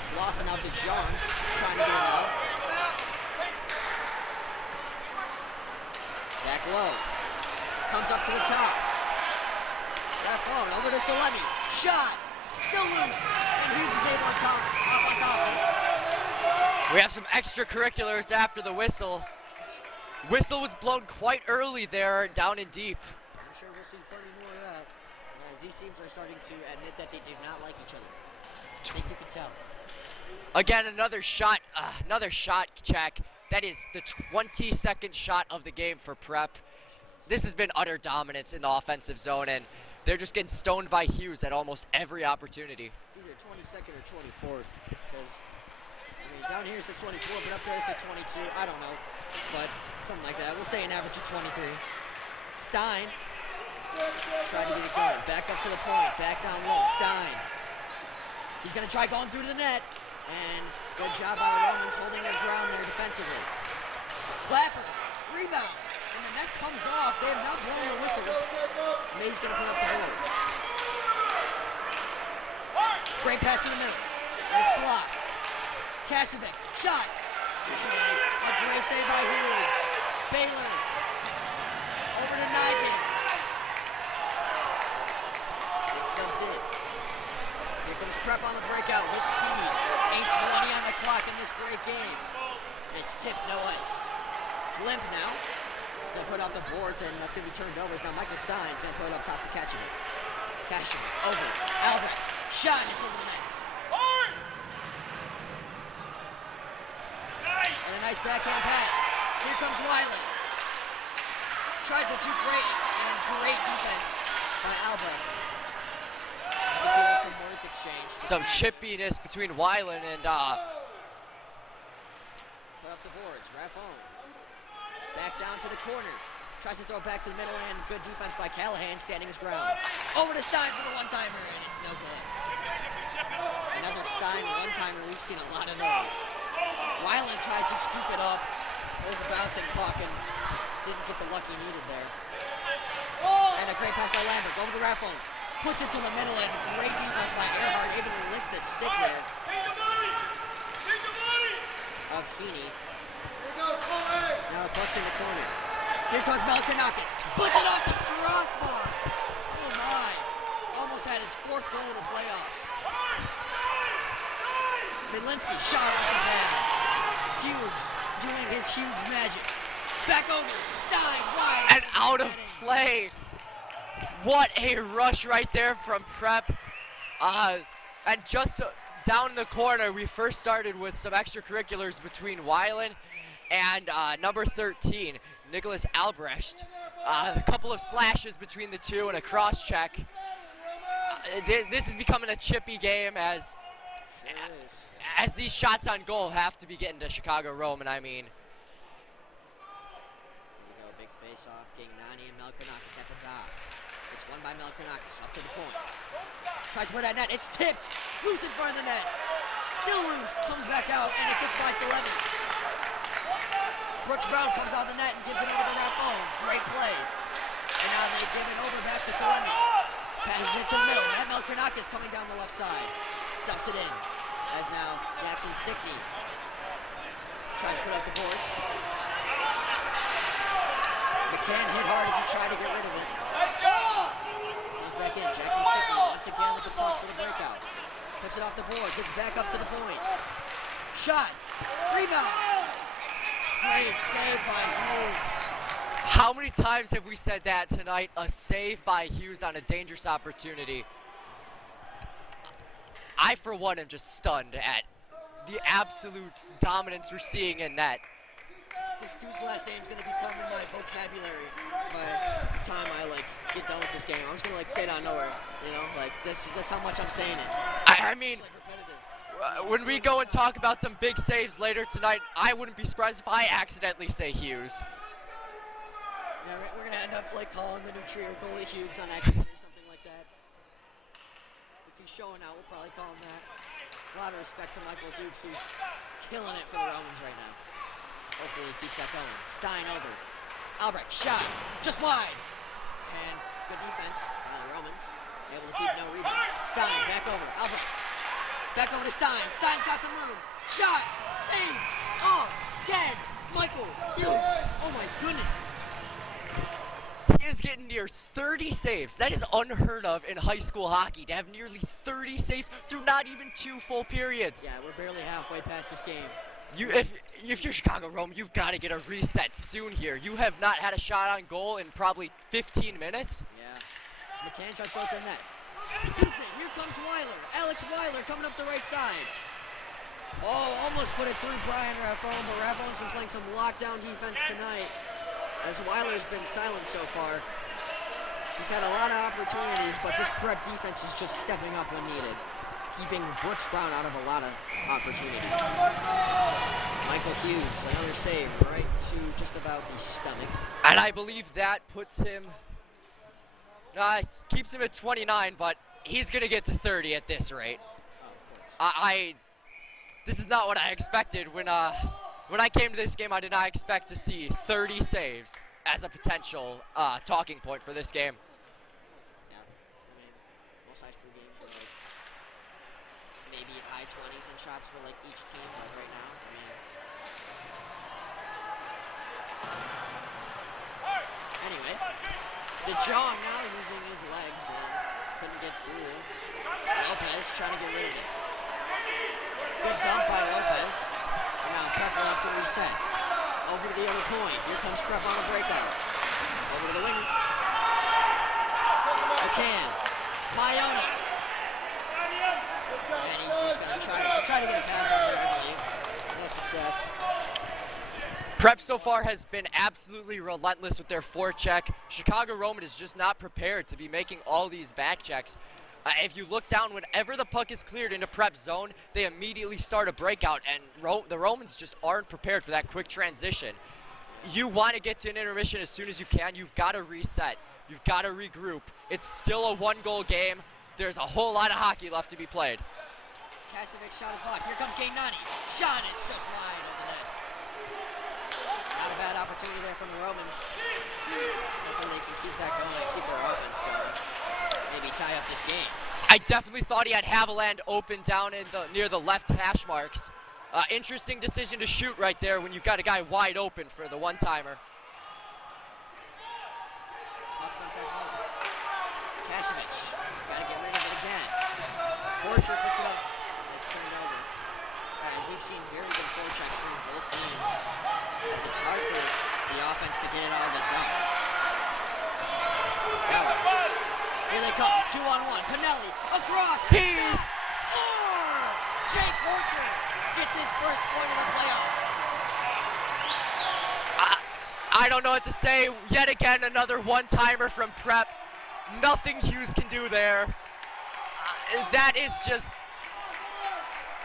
It's Lawson out to John, trying to get it out. Back low, comes up to the top. Raffone over to Salemi, shot. Still loose, and Hughes is able on top of it. We have some extracurriculars after the whistle. Whistle was blown quite early there, down and deep. I'm sure we'll see plenty more of that, as these teams are starting to admit that they do not like each other. I think you can tell. Again, another shot check. That is the 22nd shot of the game for Prep. This has been utter dominance in the offensive zone, and they're just getting stoned by Hughes at almost every opportunity. It's either 22nd or 24th, because down here it says 24, but up there it says 22. I don't know, but something like that. We'll say an average of 23. Stein tried to get it going. Back up to the point, back down low. Stein. He's going to try going through to the net, and good job by the Romans holding their ground there defensively. Clapper, rebound. And the net comes off. They have not blown the whistle. May's going to put up the boards. Great pass in the middle. It's blocked. Kasevich, shot. A great save by Hughes. Baylor. Over to Nigan. It still did. Here comes Prep on the breakout with speed. 8:20 on the clock in this great game. It's tipped, no ice. Limp now. Going to put out the boards, and that's going to be turned over. Now Michael Stein's going to throw it up top to Kasevich. Kasevich over. Albrecht. Shot, and it's over the net. And a nice backhand pass. Here comes Wiley. Tries to juke great, and great defense by Albrecht. You can see there's some words exchange. Some chippiness between Weiland and Put up the boards. Raffone. Back down to the corner. Tries to throw it back to the middle, and good defense by Callahan, standing his ground. Over to Stein for the one-timer, and it's no good. Another Stein one-timer. We've seen a lot of those. Weiland tries to scoop it up. There's a bouncing puck, and didn't get the luck he needed there. And a great pass by Lambert. Over to Raffone. Puts it to the middle, and great defense by Earhart, able to lift the stick there. Of Heaney. Now the puck's in the corner. Here comes Melkanakis. Puts it off the crossbar. Oh my. Almost had his fourth goal of the playoffs. Berlinski shot off the pad. Hughes doing his huge magic. Back over. Stein wide. and out of play. What a rush right there from Prep. And just down in the corner, we first started with some extracurriculars between Weiland and number 13, Nicholas Albrecht. A couple of slashes between the two and a cross check. This is becoming a chippy game as these shots on goal have to be getting to Chicago Roman. I mean, Big Face off, Gagnani and Melkanakis at the top. It's won by Melkanakis, up to the point. Tries for that net, it's tipped! Loose in front of the net! Still loose, comes back out, and it gets by Sullivan. Brooks Brown comes out of the net and gives it over to Raffone. Great play. And now they give it over back to Sullivan. Passes it to the middle. Matt Melkanakis coming down the left side. Dumps it in. As now Jackson Stickney tries to put up the boards. McCann hit hard as he tried to get rid of it. Comes back in. Jackson Stickney once again with the puck for the breakout. Puts it off the boards. It's back up to the point. Shot. Rebound. Great save by Hughes. How many times have we said that tonight? A save by Hughes on a dangerous opportunity. I, for one, am just stunned at the absolute dominance we're seeing in net. This dude's last name's gonna become in my vocabulary by the time I get done with this game. I'm just gonna say it out of nowhere, you know? That's how much I'm saying it. I mean, when we go and talk about some big saves later tonight, I wouldn't be surprised if I accidentally say Hughes. Yeah, we're gonna end up calling the new trio goalie Hughes on accident or something like that. If he's showing out, we'll probably call him that. A lot of respect to Michael Hughes, who's killing it for the Romans right now. Hopefully he keeps that going. Stein over. Albrecht, shot, just wide. And good defense by the Romans. Able to keep no rebound. Stein, back over. Albrecht. Back over to Stein. Stein's got some room. Shot, save, dead. Michael Hughes. Oh my goodness. He is getting near 30 saves. That is unheard of in high school hockey, to have nearly 30 saves through not even 2 full periods. Yeah, we're barely halfway past this game. If you're Chicago Rome, you've got to get a reset soon here. You have not had a shot on goal in probably 15 minutes. Yeah. McCann tries to open net. Here comes Weiler. Alex Weiler coming up the right side. Oh, almost put it through Brian Raffone, but Raffone's been playing some lockdown defense tonight. As Weiler's been silent so far. He's had a lot of opportunities, but this prep defense is just stepping up when needed. Keeping Brooks Brown out of a lot of opportunities. Michael Hughes, another save right to just about the stomach. And I believe that puts him, keeps him at 29, but he's going to get to 30 at this rate. This is not what I expected. When I came to this game, I did not expect to see 30 saves as a potential talking point for this game. Yeah, I mean, most high school games are maybe high 20s in shots for each team right now. I mean, anyway, DeJong now using his legs and couldn't get through. Lopez trying to get rid of it. Good dump by Lopez. And now Prep will have to reset. Over to the other point. Here comes Prep on a breakout. Over to the wing. McCann. Maiona. And he's just going to try to get a pass over everybody. No success. Prep so far has been absolutely relentless with their forecheck. Chicago Roman is just not prepared to be making all these back checks. If you look down, whenever the puck is cleared into Prep zone, they immediately start a breakout, and the Romans just aren't prepared for that quick transition. You want to get to an intermission as soon as you can. You've got to reset. You've got to regroup. It's still a 1-goal game. There's a whole lot of hockey left to be played. Kasovic shot is blocked. Here comes Gagnani. Shot, it's just wide of the net. Not a bad opportunity there from the Romans. Hopefully they can keep that going, keep their offense going. Maybe tie up this game. I definitely thought he had Haviland open down near the left hash marks. Interesting decision to shoot right there when you've got a guy wide open for the one-timer. Kasovic, got to get rid of it again. Porcher puts it up. It's turned over. As we've seen very good forechecks from both teams. As it's hard for the offense to get it out of the zone. Here they come, 2-on-1. Pinelli, across. He's score! Jake Porcher gets his first point of the playoffs. I don't know what to say. Yet again, another one-timer from Prep. Nothing Hughes can do there. That is just.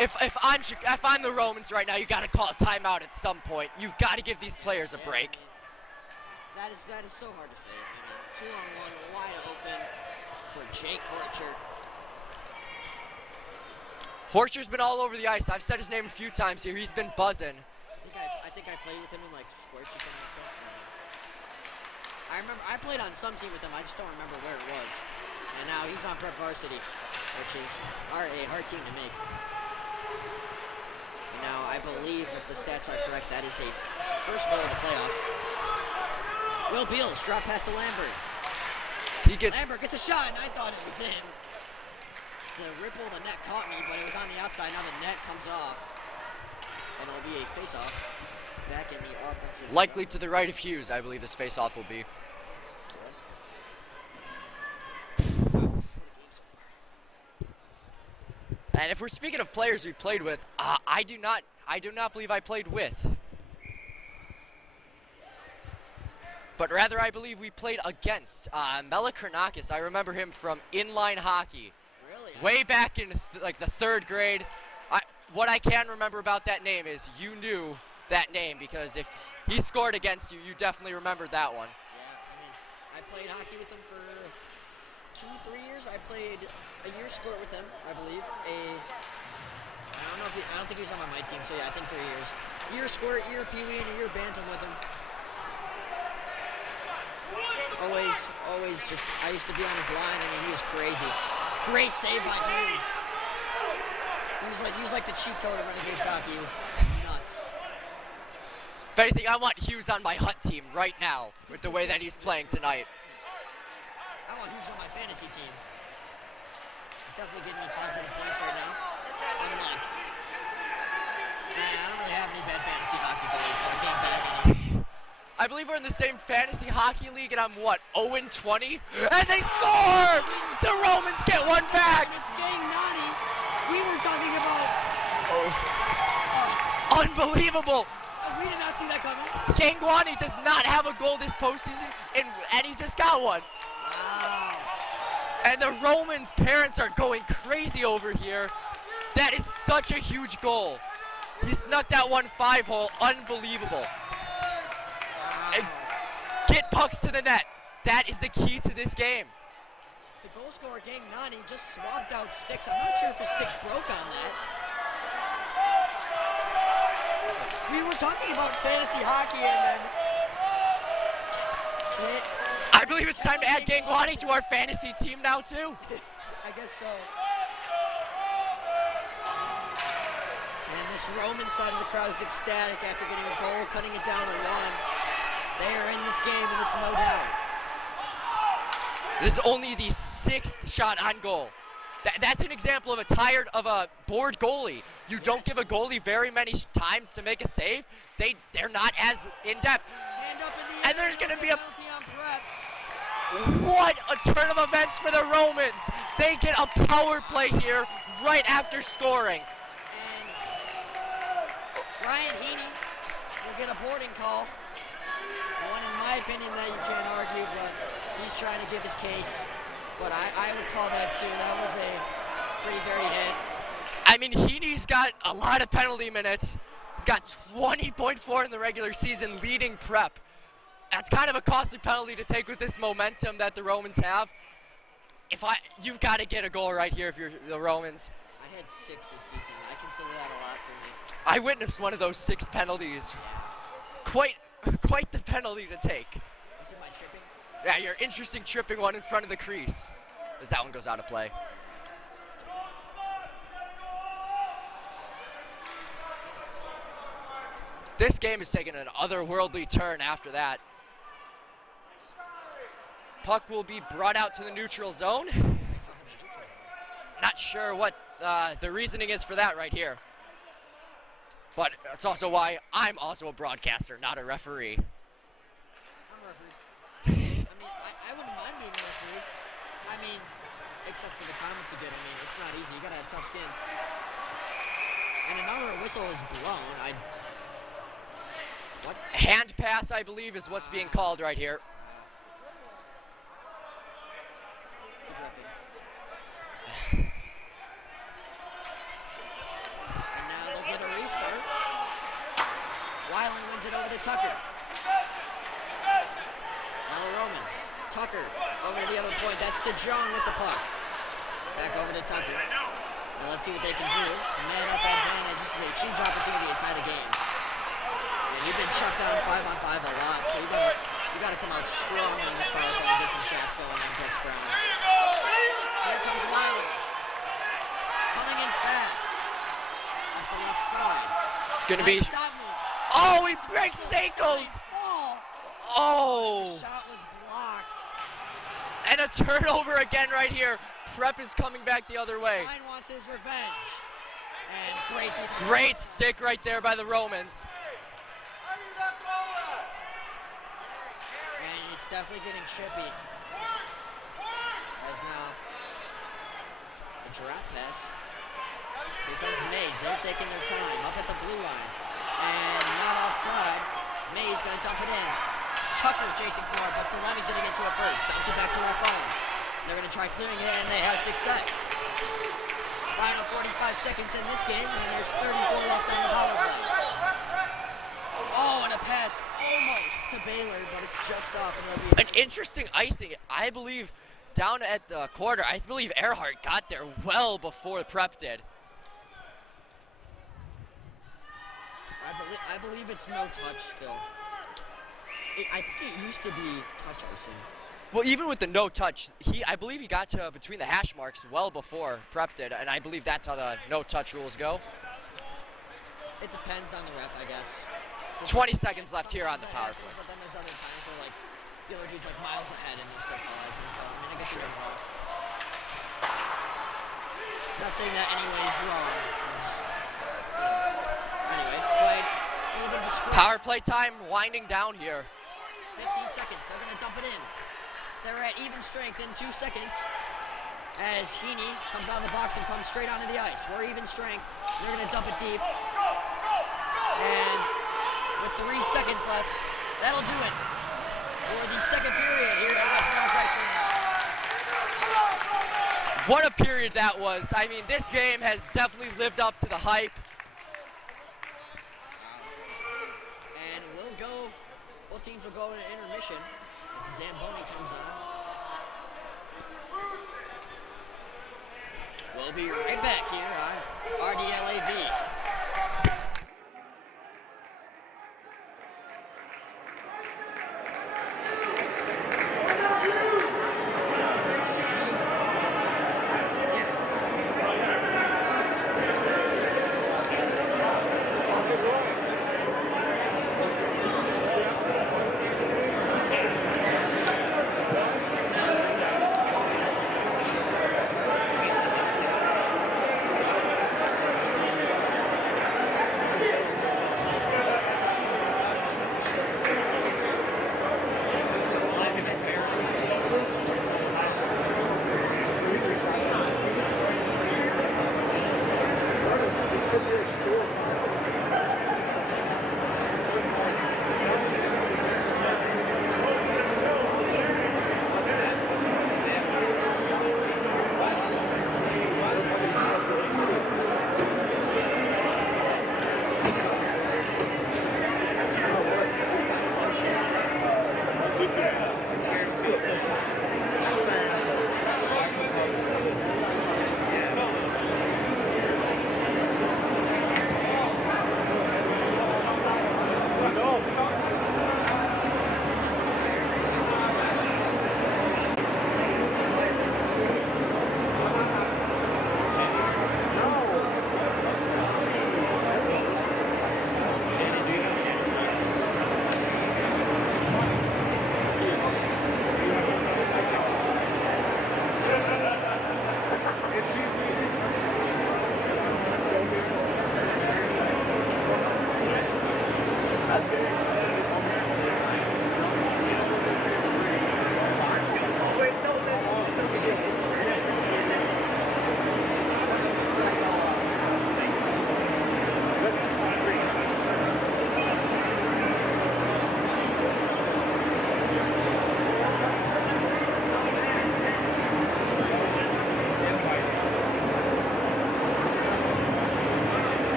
If I'm the Romans right now, you got to call a timeout at some point. You've got to give these players a break. That is so hard to say. I mean, 2-on-1, wide open for Jake Horcher. Horcher's been all over the ice. I've said his name a few times here. He's been buzzing. I think I played with him in like sports or something like that. I remember I played on some team with him. I just don't remember where it was. And now he's on prep varsity, which is a hard team to make. And now I believe if the stats are correct, that is a first goal of the playoffs. Will Beals drop pass to Lambert. Lambert gets a shot, and I thought it was in. The ripple of the net caught me, but it was on the outside. Now the net comes off, and it'll be a face-off back in the offensive. Likely to the right of Hughes, I believe this face-off will be. And if we're speaking of players we played with, I do not believe I played with. But rather, I believe we played against Mela Kranakis. I remember him from inline hockey. Really? Way back in like the 3rd grade. What I can remember about that name is you knew that name because if he scored against you, you definitely remembered that one. Yeah, I mean, I played hockey with him for 2-3 years. I played a year sport with him, I believe. I don't think he was on my team, so yeah, I think 3 years. Year squirt, year peewee, and a year bantam with him. Always just, I used to be on his line. I mean, he was crazy. Great save by Hughes. He was like the cheat code of Renegades hockey. He was nuts. If anything, I want Hughes on my Hut team right now with the way that he's playing tonight. I want Hughes on my fantasy team. He's definitely getting me positive points right now. I'm like, I don't really have any bad fantasy hockey players, so I can't bet any. I believe we're in the same fantasy hockey league, and I'm, 0-20? And they score! The Romans get one back! It's getting naughty. We were talking about... Unbelievable! We did not see that coming. Gangwani does not have a goal this postseason, and he just got one. Wow. And the Romans' parents are going crazy over here. That is such a huge goal. He snuck that 1-5 hole. Unbelievable. And get pucks to the net. That is the key to this game. The goal scorer, Gangnani, just swapped out sticks. I'm not sure if his stick broke on that. We were talking about fantasy hockey and then... I believe it's time to add Gangwani to our fantasy team now, too. I guess so. And this Roman side of the crowd is ecstatic after getting a goal, cutting it down to 1. They are in this game, and it's no doubt. This is only the 6th shot on goal. That's an example of a bored goalie. You don't give a goalie very many times to make a save. They're not as in depth. Hand up in the air, and there's going to be a penalty on prep. what a turn of events for the Romans. They get a power play here right after scoring. And Ryan Heaney will get a boarding call. One, in my opinion, that you can't argue, but he's trying to give his case. But I would call that too. That was a pretty dirty hit. I mean, Heaney's got a lot of penalty minutes. He's got 20.4 in the regular season, leading prep. That's kind of a costly penalty to take with this momentum that the Romans have. You've got to get a goal right here if you're the Romans. I had 6 this season. I consider that a lot for me. I witnessed one of those 6 penalties. Quite the penalty to take. Was it my tripping? Yeah, your interesting tripping one in front of the crease, as that one goes out of play. This game is taking an otherworldly turn after that. Puck will be brought out to the neutral zone. Not sure what the reasoning is for that right here. But it's also why I'm also a broadcaster, not a referee. I'm a referee. I wouldn't mind being a referee. I mean, except for the comments you get. I mean, it's not easy. You gotta have tough skin. And another whistle is blown. What? Hand pass, I believe, is what's being called right here. And now they'll get a restart. Wiley wins it over to Tucker. Tucker. Over to the other point. That's DeJong with the puck. Back over to Tucker. Now let's see what they can do. Man-up advantage. This is a huge opportunity to tie the game. And you've been shut down 5-on-5 a lot, so you gotta come out strong on this power play and get some shots going on Tex Brown. Here comes Wiley. Coming in fast. Up the left side. It's gonna be. Oh, he breaks his ankles. Oh. The shot was blocked. And a turnover again right here. Prep is coming back the other way. Ryan wants his revenge. And great stick right there by the Romans. And it's definitely getting chippy. As now a drop pass. Here comes Mays. They're taking their time up at the blue line. And not offside. Mays gonna dump it in. Tucker chasing for it, but Salemi's gonna get to it first. Dumps it back to our phone. They're gonna try clearing it, and they have success. Final 45 seconds in this game, and there's 34 left on the power play. Oh, and a pass almost to Baylor, but it's just off. And an interesting icing, I believe, down at the corner. I believe Earhart got there well before Prep did. I believe it's no touch still. I think it used to be touch icing. Well, even with the no touch, I believe he got to between the hash marks well before Prep did, and I believe that's how the no touch rules go. It depends on the ref, I guess. 20 seconds left here on the power play. But then there's other times where like the other dude's like miles ahead and they still call icing. So I mean, I guess you're wrong. Not saying that anyway is wrong. Anyway, flag. A little bit of a screw. Power play time winding down here. 15 seconds. They're gonna dump it in. They're at even strength in 2 seconds. As Heaney comes out of the box and comes straight onto the ice. We're even strength. They're gonna dump it deep. And with 3 seconds left, that'll do it for the second period here at West Meadows Ice Arena. What a period that was. I mean, this game has definitely lived up to the hype. And both teams will go into intermission as Zamboni comes on. We'll be right back here on RDLAV.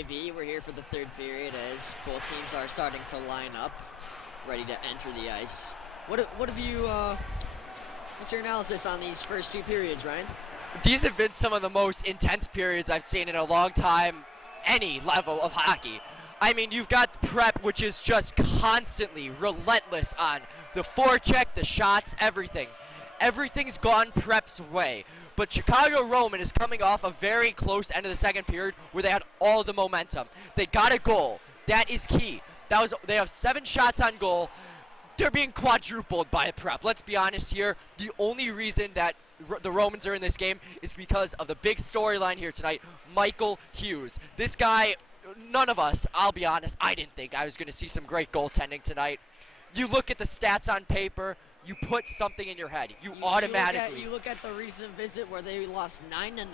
LAV. We're here for the third period as both teams are starting to line up, ready to enter the ice. What have you, what's your analysis on these first 2 periods, Ryan? These have been some of the most intense periods I've seen in a long time, any level of hockey. I mean, you've got Prep, which is just constantly relentless on the forecheck, the shots, everything. Everything's gone Prep's way. But Chicago Roman is coming off a very close end of the second period where they had all the momentum. They got a goal. That is key. They have 7 shots on goal. They're being quadrupled by Prep. Let's be honest here. The only reason that the Romans are in this game is because of the big storyline here tonight, Michael Hughes. This guy, none of us, I'll be honest, I didn't think I was going to see some great goaltending tonight. You look at the stats on paper, you put something in your head. You automatically. You look at the recent visit where they lost 9-0.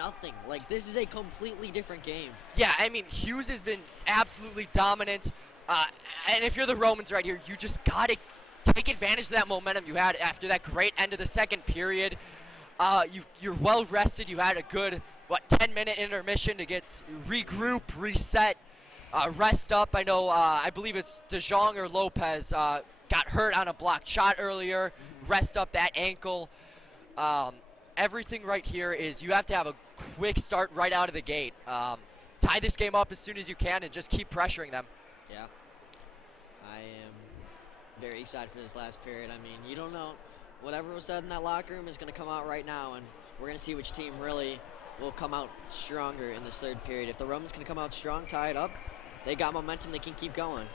Like, this is a completely different game. Yeah, I mean, Hughes has been absolutely dominant. And if you're the Romans right here, you just got to take advantage of that momentum you had after that great end of the second period. You're well rested. You had a good, 10-minute intermission to get regroup, reset, rest up. I know, I believe it's De Jong or Lopez got hurt on a blocked shot earlier. Rest up that ankle. Everything right here is you have to have a quick start right out of the gate. Tie this game up as soon as you can and just keep pressuring them. Yeah. I am very excited for this last period. I mean, you don't know. Whatever was said in that locker room is going to come out right now, and we're going to see which team really will come out stronger in this third period. If the Romans can come out strong, tie it up, they got momentum, they can keep going.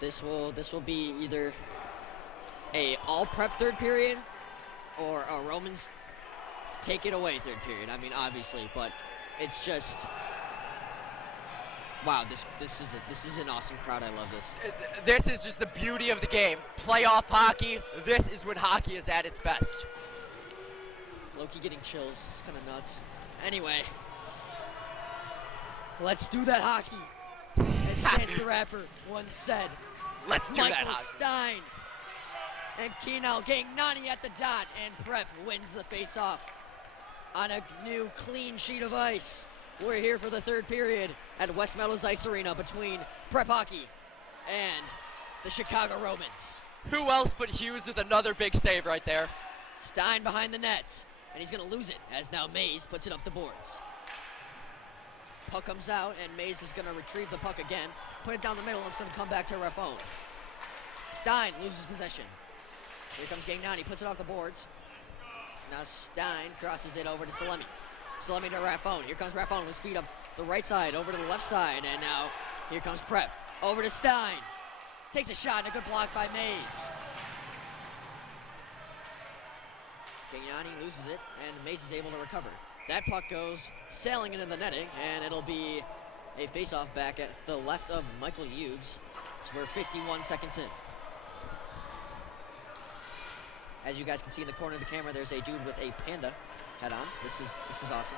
This will be either a all Prep third period or a Romans take it away third period. I mean, obviously, but it's just wow. This is an awesome crowd. I love this. This is just the beauty of the game. Playoff hockey. This is when hockey is at its best. Loki getting chills. It's kind of nuts. Anyway, let's do that hockey. As Chance the Rapper once said. Let's do that hockey. Michael Stein and Keenal getting Nani at the dot, and Prep wins the face-off on a new clean sheet of ice. We're here for the third period at West Meadows Ice Arena between Prep Hockey and the Chicago Romans. Who else but Hughes with another big save right there? Stein behind the net, and he's going to lose it as now Mays puts it up the boards. Puck comes out, and Mays is going to retrieve the puck again, put it down the middle, and it's going to come back to Raffone. Stein loses possession. Here comes Gagnani, puts it off the boards. Now Stein crosses it over to Salemi. Salemi to Raffone. Here comes Raffone with speed up the right side, over to the left side, and now here comes Prep. Over to Stein. Takes a shot, and a good block by Mays. Gagnani loses it, and Mays is able to recover. That puck goes sailing into the netting, and it'll be a face-off back at the left of Michael Hughes. So we're 51 seconds in. As you guys can see in the corner of the camera, there's a dude with a panda hat on. This is awesome.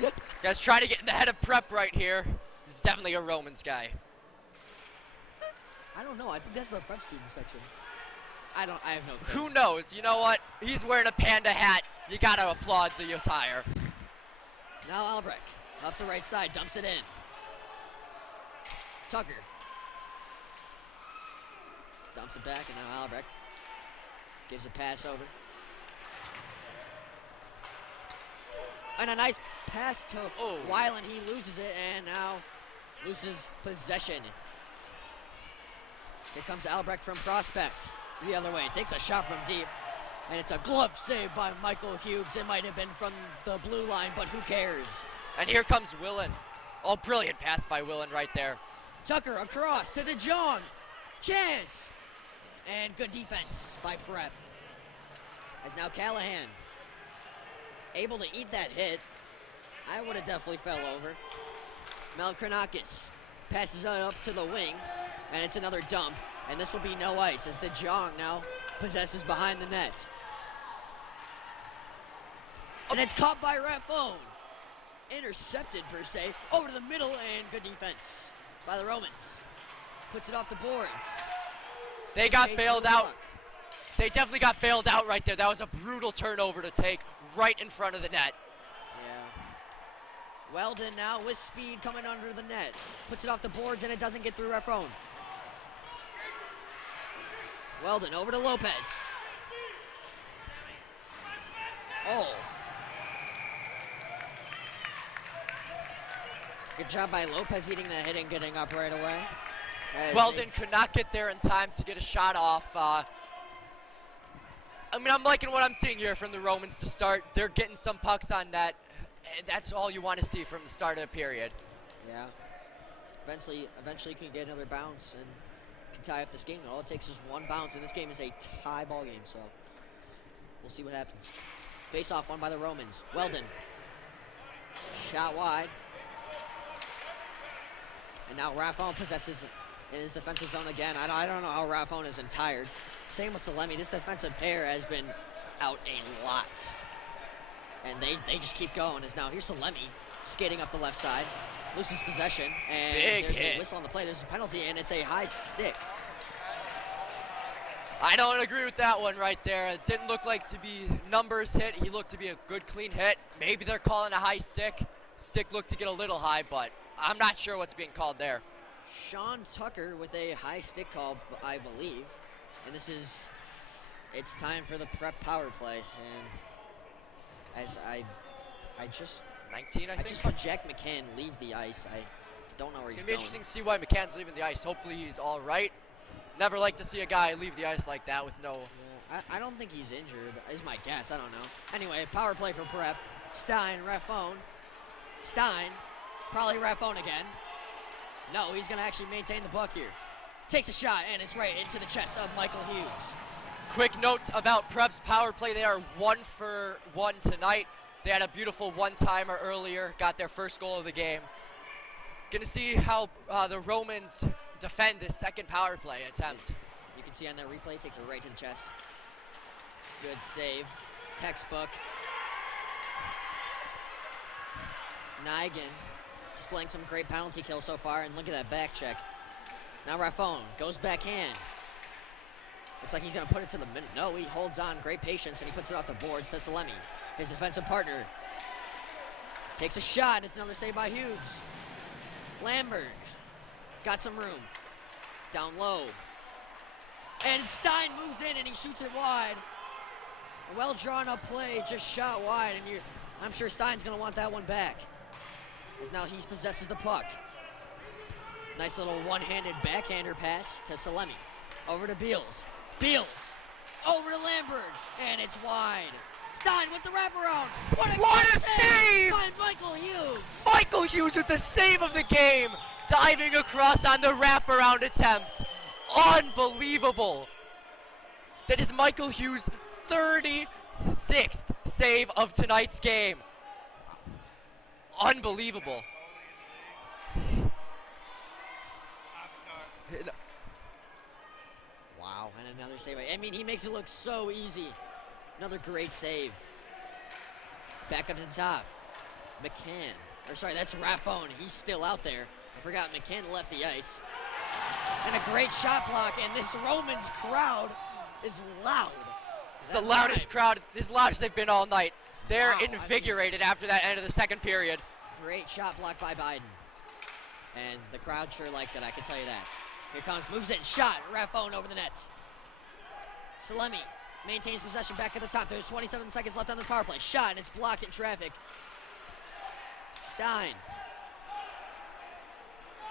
This guy's trying to get in the head of Prep right here. He's definitely a Romans guy. I don't know. I think that's a Prep student section. I have no clue. Who knows? You know what? He's wearing a panda hat. You gotta applaud the attire. Now Albrecht, up the right side, dumps it in. Tucker. Dumps it back, and now Albrecht gives a pass over. And a nice pass to Weiland. He loses it, and now loses possession. Here comes Albrecht from Prospect. The other way, takes a shot from deep, and it's a glove save by Michael Hughes. It might have been from the blue line, but who cares? And here comes Willen. Oh, brilliant pass by Willen right there. Tucker across to De Jong. Chance! And good defense by Prep. As now Callahan able to eat that hit. I would have definitely fell over. Melkranakis passes it up to the wing, and it's another dump. And this will be no ice as De Jong now possesses behind the net. And it's caught by Raffone. Intercepted per se, over to the middle, and good defense by the Romans. Puts it off the boards. They got bailed out. They definitely got bailed out right there. That was a brutal turnover to take right in front of the net. Weldon now with speed coming under the net. Puts it off the boards and it doesn't get through Raffone. Weldon over to Lopez. Oh. Good job by Lopez eating that hit and getting up right away. Weldon could not get there in time to get a shot off. I mean, I'm liking what I'm seeing here from the Romans to start. They're getting some pucks on net, and that's all you want to see from the start of the period. Yeah. Eventually you can get another bounce and can tie up this game. All it takes is one bounce, and this game is a tie ball game, so we'll see what happens. Face off won by the Romans. Weldon. Shot wide. And now Raffone possesses in his defensive zone again. I don't know how Raffone isn't tired. Same with Salemi. This defensive pair has been out a lot. And they just keep going. As now here's Salemi skating up the left side. Loses possession. And big there's hit. a whistle on the play. There's a penalty, and it's a high stick. I don't agree with that one right there. It didn't look like to be numbers hit. He looked to be a good, clean hit. Maybe they're calling a high stick. Stick looked to get a little high, but I'm not sure what's being called there. Sean Tucker with a high stick call, I believe. And it's time for the prep power play. And as I just 19, I think. I just saw Jack McCann leave the ice. I don't know where he's going. It's going to be interesting to see why McCann's leaving the ice. Hopefully he's all right. Never like to see a guy leave the ice like that with no... Yeah, I don't think he's injured, is my guess. I don't know. Anyway, power play for prep. Stein, Raffone. Stein, probably Raffone again. No, he's going to actually maintain the puck here. Takes a shot, and it's right into the chest of Michael Hughes. Quick note about Prep's power play. They are 1 for 1 tonight. They had a beautiful one-timer earlier, got their first goal of the game. Gonna see how the Romans defend this second power play attempt. You can see on that replay, takes it right to the chest. Good save, textbook. Nigan displaying some great penalty kills so far, and look at that back check. Now Raffone goes backhand. Looks like he's gonna put it to the middle. No, he holds on, great patience, and he puts it off the boards to Salemi, his defensive partner. Takes a shot, it's another save by Hughes. Lambert got some room. Down low. And Stein moves in and he shoots it wide. A well drawn up play, just shot wide, and I'm sure Stein's gonna want that one back. As now he possesses the puck. Nice little one-handed backhander pass to Salemi. Over to Beals. Beals over to Lambert, and it's wide. Stein with the wraparound. What a save by Michael Hughes. Michael Hughes with the save of the game, diving across on the wraparound attempt. Unbelievable. That is Michael Hughes' 36th save of tonight's game. Unbelievable. Wow, and another save. I mean, he makes it look so easy. Another great save. Back up to the top. McCann. Or sorry, that's Raffone. He's still out there. I forgot McCann left the ice. And a great shot block, and this Romans crowd is loud. It's the loudest crowd, as loud as they've been all night. They're invigorated after that end of the second period. Great shot block by Biden. And the crowd sure liked it, I can tell you that. Here comes, moves in, shot, Raffone over the net. Salemi maintains possession back at the top. There's 27 seconds left on this power play. Shot, and it's blocked in traffic. Stein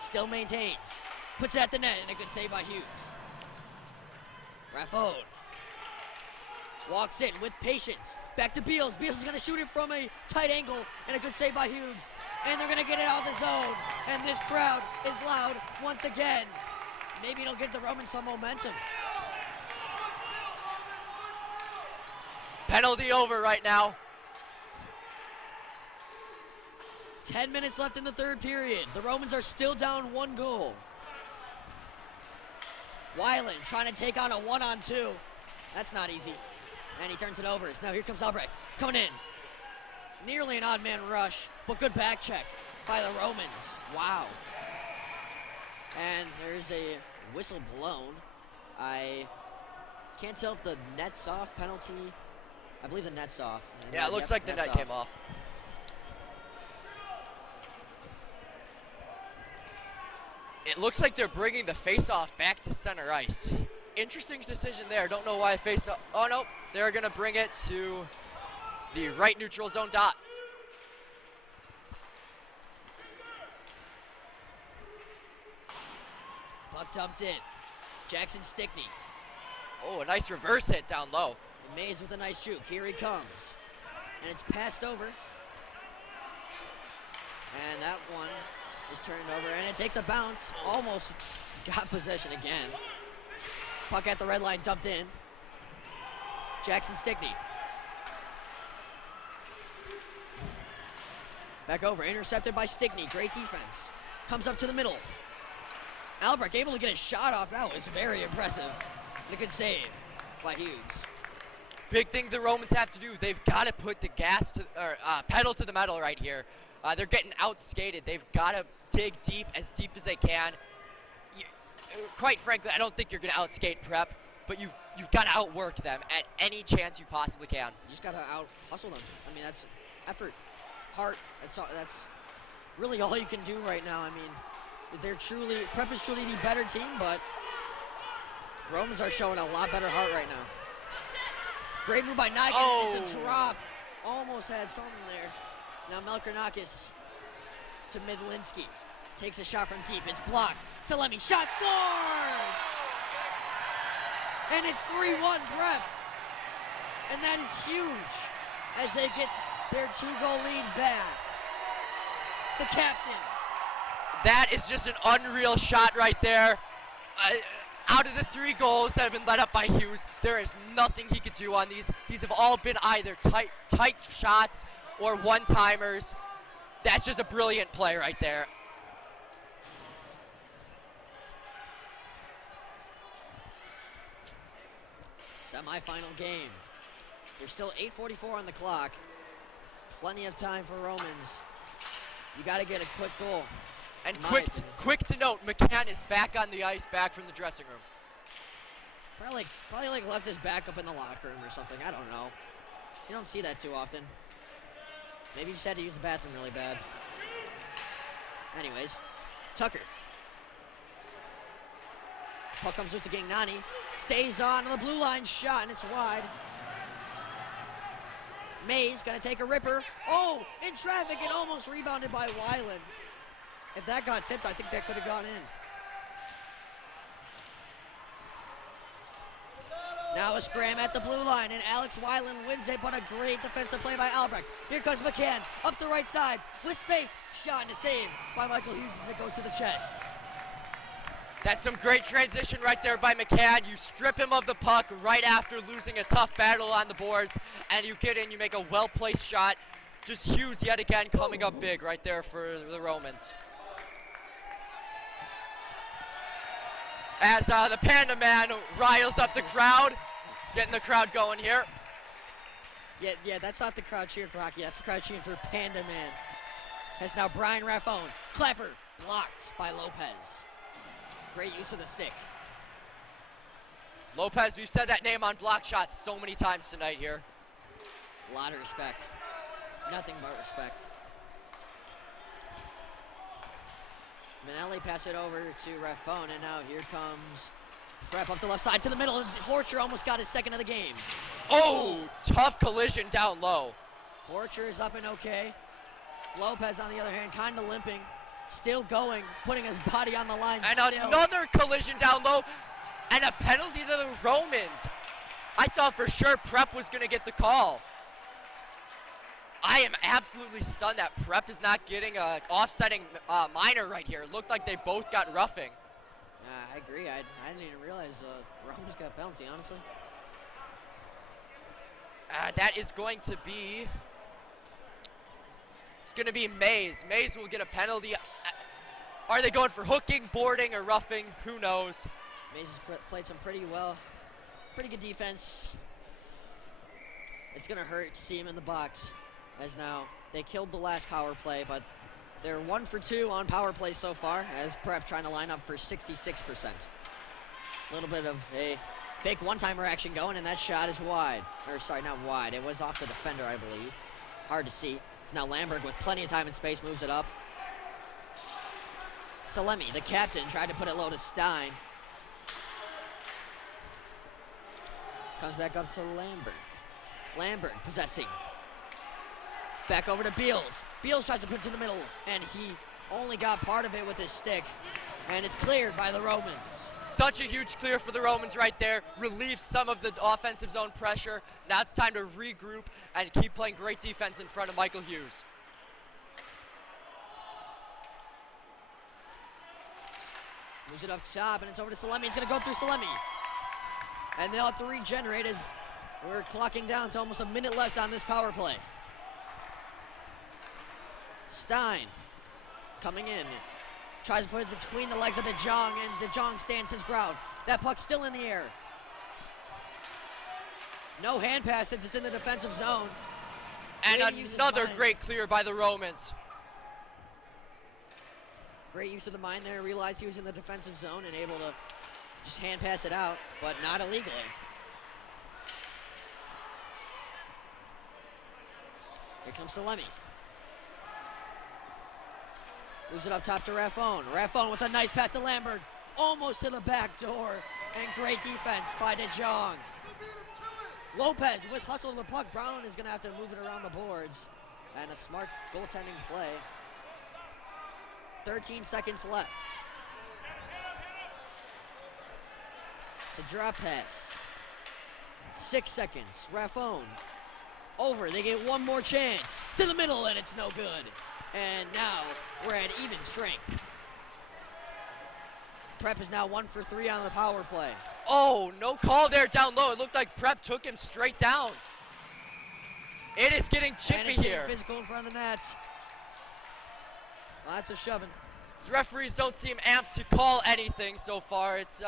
still maintains. Puts it at the net, and a good save by Hughes. Raffone walks in with patience. Back to Beals. Beals is going to shoot it from a tight angle, and a good save by Hughes. And they're going to get it out of the zone. And this crowd is loud once again. Maybe it'll give the Romans some momentum. Penalty over right now. 10 minutes left in the third period. The Romans are still down 1 goal. Weiland trying to take on a 1-on-2. That's not easy. And he turns it over. So now here comes Albrecht coming in. Nearly an odd man rush, but good back check by the Romans. Wow. And there's a whistle blown. I can't tell if the net's off penalty. I believe the net's off. Yeah, it looks like the net came off. It looks like they're bringing the face-off back to center ice. Interesting decision there. Don't know why face-off. Oh, no. They're going to bring it to the right neutral zone dot. Puck dumped in. Jackson Stickney. Oh, a nice reverse hit down low. And Mays with a nice juke. Here he comes. And it's passed over. And that one is turned over, and it takes a bounce. Almost got possession again. Puck at the red line, dumped in. Jackson Stickney. Back over, intercepted by Stickney. Great defense. Comes up to the middle. Albrecht able to get a shot off. That was very impressive. And a good save by Hughes. Big thing the Romans have to do. They've got to put the pedal to the metal right here. They're getting outskated. They've got to dig deep as they can. Quite frankly, I don't think you're going to outskate Prep, but you've got to outwork them at any chance you possibly can. You just got to out-hustle them. I mean, that's effort, heart. That's really all you can do right now. I mean, Prep is truly the better team, but Romans are showing a lot better heart right now. Great move by Nigan. Oh. It's a drop. Almost had something there. Now Melkernakis to Midlinski. Takes a shot from deep. It's blocked. Salemi shot, scores! And it's 3-1 Prep. And that is huge as they get their 2-goal lead back. The captain. That is just an unreal shot right there. Out of the 3 goals that have been let up by Hughes, there is nothing he could do on these. These have all been either tight shots or one-timers. That's just a brilliant play right there. Semi-final game. There's still 8:44 on the clock. Plenty of time for Romans. You got to get a quick goal. And quick to note, McCann is back on the ice, back from the dressing room. Probably like left his back up in the locker room or something. I don't know. You don't see that too often. Maybe he just had to use the bathroom really bad. Anyways, Tucker. Puck comes with to Gangnani. Stays on the blue line shot, and it's wide. Mays gonna take a ripper. Oh, in traffic and almost rebounded by Weiland. If that got tipped, I think that could have gone in. Now a scram at the blue line, and Alex Weiland wins it, but a great defensive play by Albrecht. Here comes McCann, up the right side, with space. Shot and a save by Michael Hughes as it goes to the chest. That's some great transition right there by McCann. You strip him of the puck right after losing a tough battle on the boards, and you get in, you make a well-placed shot. Just Hughes yet again coming up big right there for the Romans. As the Panda Man riles up the crowd, getting the crowd going here. Yeah, that's not the crowd cheering for hockey. That's the crowd cheering for Panda Man. As now Brian Raffone. Clapper blocked by Lopez. Great use of the stick. Lopez, we've said that name on block shots so many times tonight here. A lot of respect. Nothing but respect. Manelli pass it over to Raffone, and now here comes Prep up the left side to the middle, and Horcher almost got his second of the game. Oh, tough collision down low. Horcher is up and okay. Lopez, on the other hand, kind of limping, still going, putting his body on the line. And still. Another collision down low, and a penalty to the Romans. I thought for sure Prep was going to get the call. I am absolutely stunned that Prep is not getting a offsetting minor right here. It looked like they both got roughing. I agree. I didn't even realize Romans got a penalty, honestly. That is going to be... It's going to be Mays. Mays will get a penalty. Are they going for hooking, boarding, or roughing? Who knows? Mays has played some pretty good defense. It's going to hurt to see him in the box. As now, they killed the last power play, but they're 1 for 2 on power play so far, as Prep trying to line up for 66%. A little bit of a fake one-timer action going, and that shot is wide. Or sorry, not wide. It was off the defender, I believe. Hard to see. It's now Lamberg with plenty of time and space, moves it up. Salemi, the captain, tried to put it low to Stein. Comes back up to Lambert. Lambert possessing. Back over to Beals. Beals tries to put it to the middle, and he only got part of it with his stick. And it's cleared by the Romans. Such a huge clear for the Romans right there. Relieves some of the offensive zone pressure. Now it's time to regroup and keep playing great defense in front of Michael Hughes. Moves it up top, and it's over to Salemi. It's going to go through Salemi. And they'll have to regenerate as we're clocking down to almost a minute left on this power play. Stein coming in. Tries to put it between the legs of De Jong, and De Jong stands his ground. That puck's still in the air. No hand pass since it's in the defensive zone. And another great clear by the Romans. Great use of the mind there. Realized he was in the defensive zone and able to just hand pass it out, but not illegally. Here comes Salemi. Moves it up top to Raffone. Raffone with a nice pass to Lambert. Almost to the back door. And great defense by De Jong. Lopez with hustle to the puck. Brown is going to have to move it around the boards. And a smart goaltending play. 13 seconds left. It's a drop pass. 6 seconds. Raffone. Over. They get one more chance. To the middle, and it's no good. And now we're at even strength. Prep is now 1 for 3 on the power play. Oh, no call there down low. It looked like Prep took him straight down. It is getting chippy here. Physical in front of the net. Lots of shoving. These referees don't seem amped to call anything so far. It's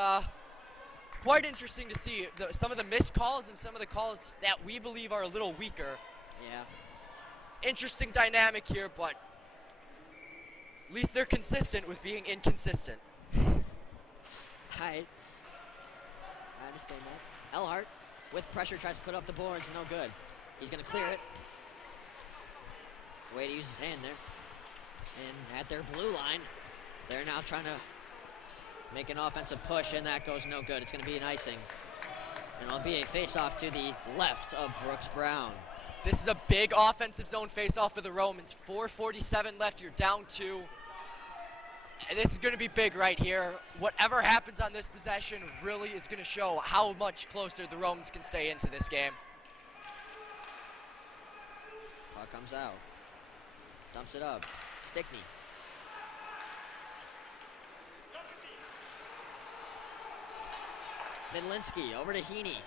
quite interesting to see some of the missed calls and some of the calls that we believe are a little weaker. Yeah. It's interesting dynamic here, but at least they're consistent with being inconsistent. I understand that. Elhart with pressure tries to put up the boards. No good. He's going to clear it. Way to use his hand there. And at their blue line, they're now trying to make an offensive push, and that goes no good. It's going to be an icing. And it'll be a face-off to the left of Brooks Brown. This is a big offensive zone face-off for the Romans. 4:47 left, you're down 2. And this is going to be big right here. Whatever happens on this possession really is going to show how much closer the Romans can stay into this game. Puck comes out. Dumps it up. Stickney. Midlinski over to Heaney.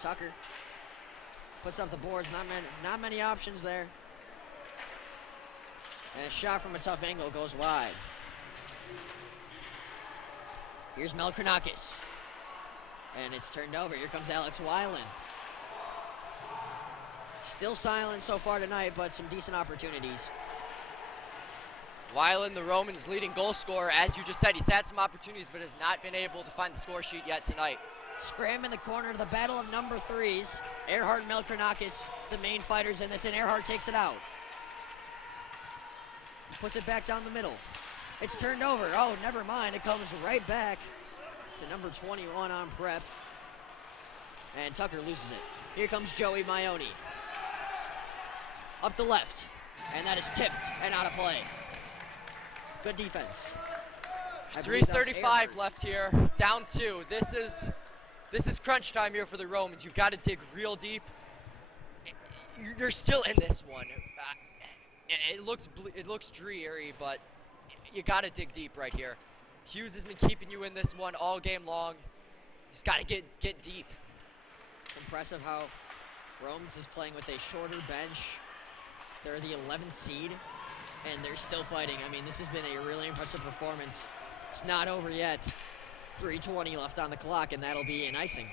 Tucker puts up the boards. Not many options there. And a shot from a tough angle goes wide. Here's Melkranakis. And it's turned over. Here comes Alex Weiland. Still silent so far tonight, but some decent opportunities. Weiland, the Romans' leading goal scorer, as you just said, he's had some opportunities, but has not been able to find the score sheet yet tonight. Scram in the corner to the battle of number 3s. Earhart and Melkranakis, the main fighters in this, and Earhart takes it out. Puts it back down the middle. It's turned over. Oh, never mind. It comes right back to number 21 on Prep. And Tucker loses it. Here comes Joey Maione. Up the left. And that is tipped and out of play. Good defense. 3:35 left here. Down 2. This is crunch time here for the Romans. You've got to dig real deep. You're still in this one. It looks dreary, but you got to dig deep right here. Hughes has been keeping you in this one all game long. He's got to get deep. It's impressive how Romans is playing with a shorter bench. They're the 11th seed, and they're still fighting. I mean, this has been a really impressive performance. It's not over yet. 3:20 left on the clock, and that'll be an icing.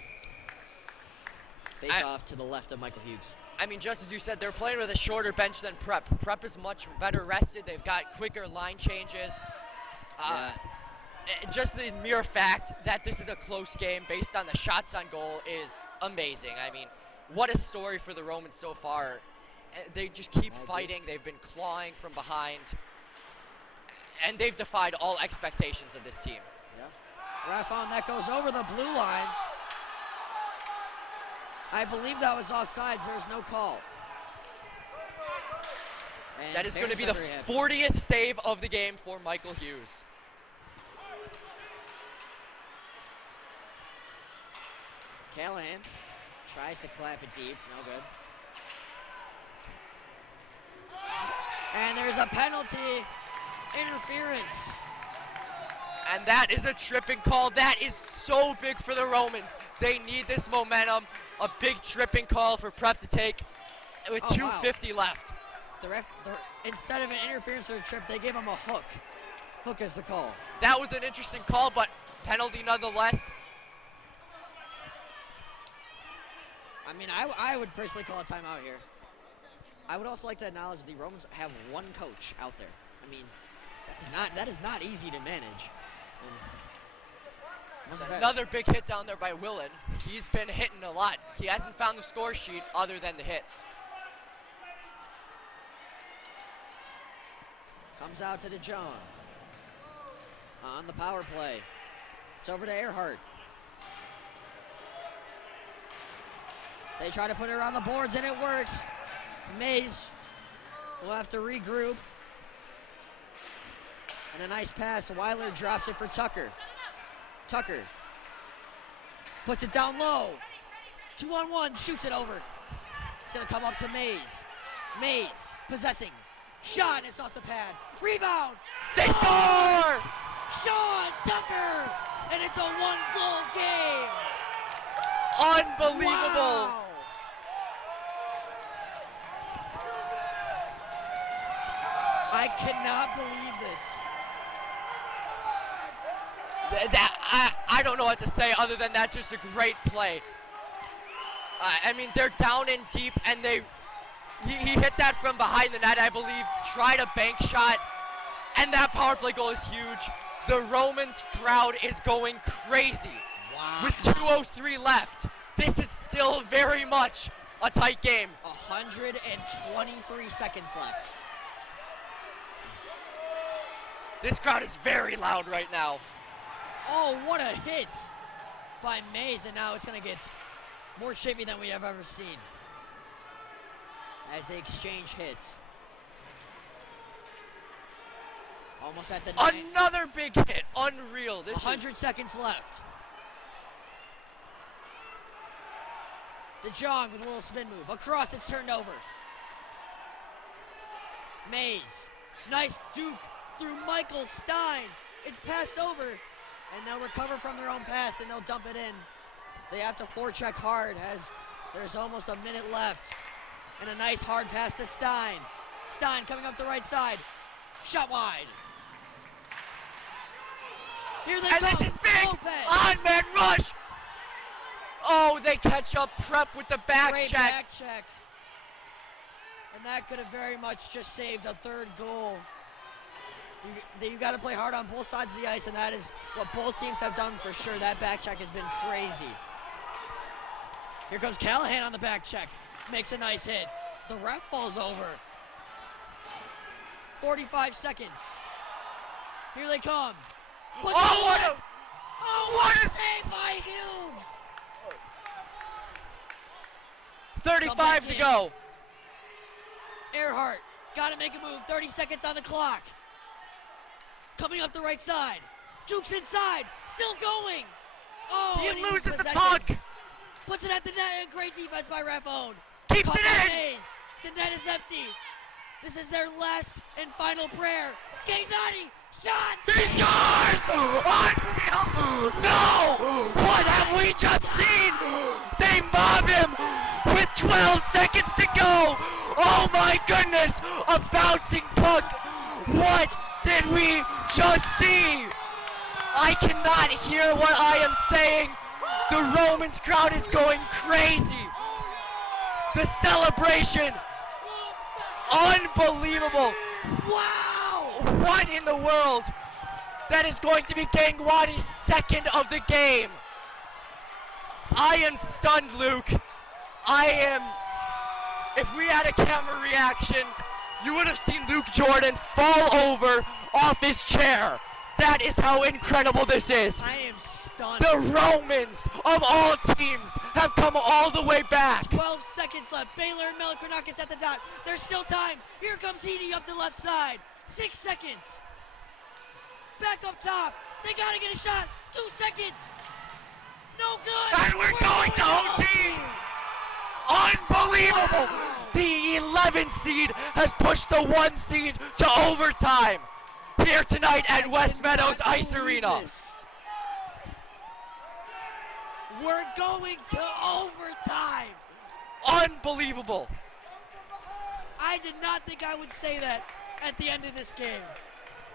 Face off to the left of Michael Hughes. I mean, just as you said, they're playing with a shorter bench than Prep. Prep is much better rested. They've got quicker line changes. Just the mere fact that this is a close game based on the shots on goal is amazing. I mean, what a story for the Romans so far. They just keep fighting. They've been clawing from behind. And they've defied all expectations of this team. Yeah. Ref on that goes over the blue line. I believe that was offsides. There's no call. And that is going to be the 40th save of the game for Michael Hughes. Callahan tries to clap it deep. No good. And there's a penalty. Interference. And that is a tripping call. That is so big for the Romans. They need this momentum. A big tripping call for Prep to take with 2:50 left. The ref, instead of an interference or a trip, they gave him a hook. Hook is the call. That was an interesting call, but penalty nonetheless. I mean, I would personally call a timeout here. I would also like to acknowledge the Romans have one coach out there. I mean, that is not easy to manage. Another big hit down there by Willen. He's been hitting a lot. He hasn't found the score sheet other than the hits. Comes out to DeJong. On the power play. It's over to Earhart. They try to put her on the boards and it works. Mays will have to regroup. And a nice pass. Weiler drops it for Tucker. Tucker puts it down low. 2-on-1, shoots it over. It's gonna come up to Mays. Mays possessing. Shot, it's off the pad. Rebound. They score! Sean Tucker, and it's a one-goal game. Unbelievable. Wow. I cannot believe this. I don't know what to say other than that's just a great play. I mean, they're down in deep, and he hit that from behind the net, I believe, tried a bank shot, and that power play goal is huge. The Romans crowd is going crazy. Wow. With 2:03 left. This is still very much a tight game. 123 seconds left. This crowd is very loud right now. Oh, what a hit by Mays, and now it's going to get more chippy than we have ever seen as they exchange hits. Almost at the Another big hit. Unreal. This 100 seconds left. DeJong with a little spin move. Across, it's turned over. Mays. Nice juke through Michael Stein. It's passed over. And they'll recover from their own pass and they'll dump it in. They have to forecheck hard as there's almost a minute left. And a nice hard pass to Stein. Stein coming up the right side. Shot wide. Here they and come. This is big. Lopez. On-man rush. Oh, they catch up Prep with the back Great check. back check. And that could have very much just saved a third goal. You got to play hard on both sides of the ice, and that is what both teams have done for sure. That back check has been crazy. Here comes Callahan on the back check. Makes a nice hit. The ref falls over. 45 seconds. Here they come. What a save by Hughes! 35 to go. Earhart, got to make a move. 30 seconds on the clock. Coming up the right side. Jukes inside. Still going. Oh, he loses the possession. puck. Puts it at the net. Great defense by Raffone. Keeps it in. Mays. The net is empty. This is their last and final prayer. Gagnani. Shot. He scores. Unreal. No. What have we just seen? They mob him with 12 seconds to go. Oh my goodness. A bouncing puck. What did we just see? I cannot hear what I am saying. The Romans crowd is going crazy. The celebration, unbelievable. Wow! What in the world? That is going to be Gangwani's second of the game. I am stunned, Luke. If we had a camera reaction, you would have seen Luke Jordan fall over off his chair. That is how incredible this is. I am stunned. The Romans of all teams have come all the way back. 12 seconds left. Baylor and Melikranakis at the dot. There's still time. Here comes Heaney up the left side. 6 seconds. Back up top. They gotta get a shot. 2 seconds. No good. And we're going to OT. Unbelievable. The 11 seed has pushed the 1 seed to overtime here tonight at West Meadows Ice Arena. We're going to overtime. Unbelievable. I did not think I would say that at the end of this game.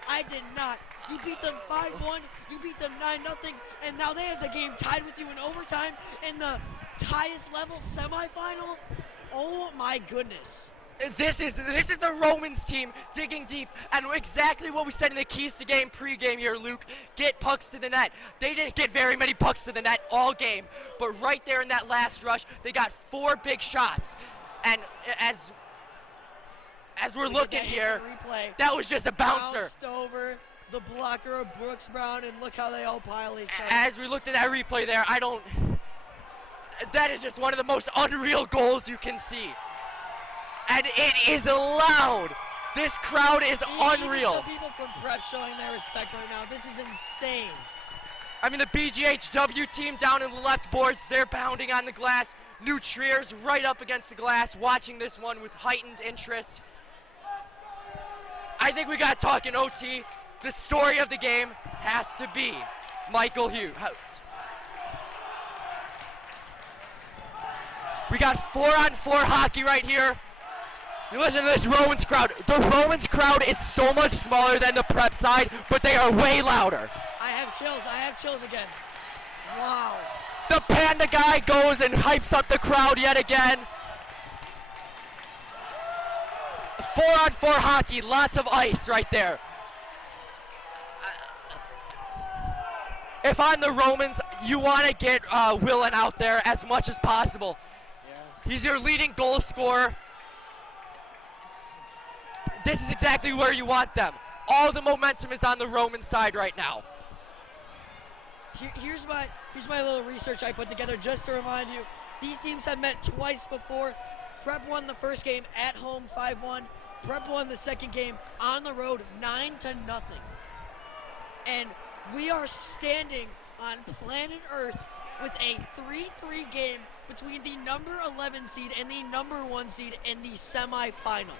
I did not. You beat them 5-1, you beat them 9-0, and now they have the game tied with you in overtime in the highest level semifinal. Oh my goodness. This is the Romans team digging deep, and exactly what we said in the keys to game pregame here, Luke. Get pucks to the net. They didn't get very many pucks to the net all game, but right there in that last rush, they got 4 big shots. And as we're looking here, that was just a bouncer. Bounced over the blocker of Brooks Brown, and look how they all pile each other. As we looked at that replay there, that is just one of the most unreal goals you can see. And it is loud. This crowd is unreal. Even the people from Prep showing their respect right now. This is insane. I mean, the BGHW team down in the left boards, they're pounding on the glass. New Trier's right up against the glass, watching this one with heightened interest. I think we got talking OT. The story of the game has to be Michael Hughes. We got 4-on-4 hockey right here. You listen to this Romans crowd. The Romans crowd is so much smaller than the Prep side, but they are way louder. I have chills again. Wow. The Panda guy goes and hypes up the crowd yet again. 4-on-4 hockey, lots of ice right there. If I'm the Romans, you want to get Willen out there as much as possible. Yeah. He's your leading goal scorer. This is exactly where you want them. All the momentum is on the Roman side right now. Here's my little research I put together just to remind you. These teams have met twice before. Prep won the first game at home 5-1. Prep won the second game on the road 9-0. And we are standing on planet Earth with a 3-3 game between the number 11 seed and the number 1 seed in the semifinal.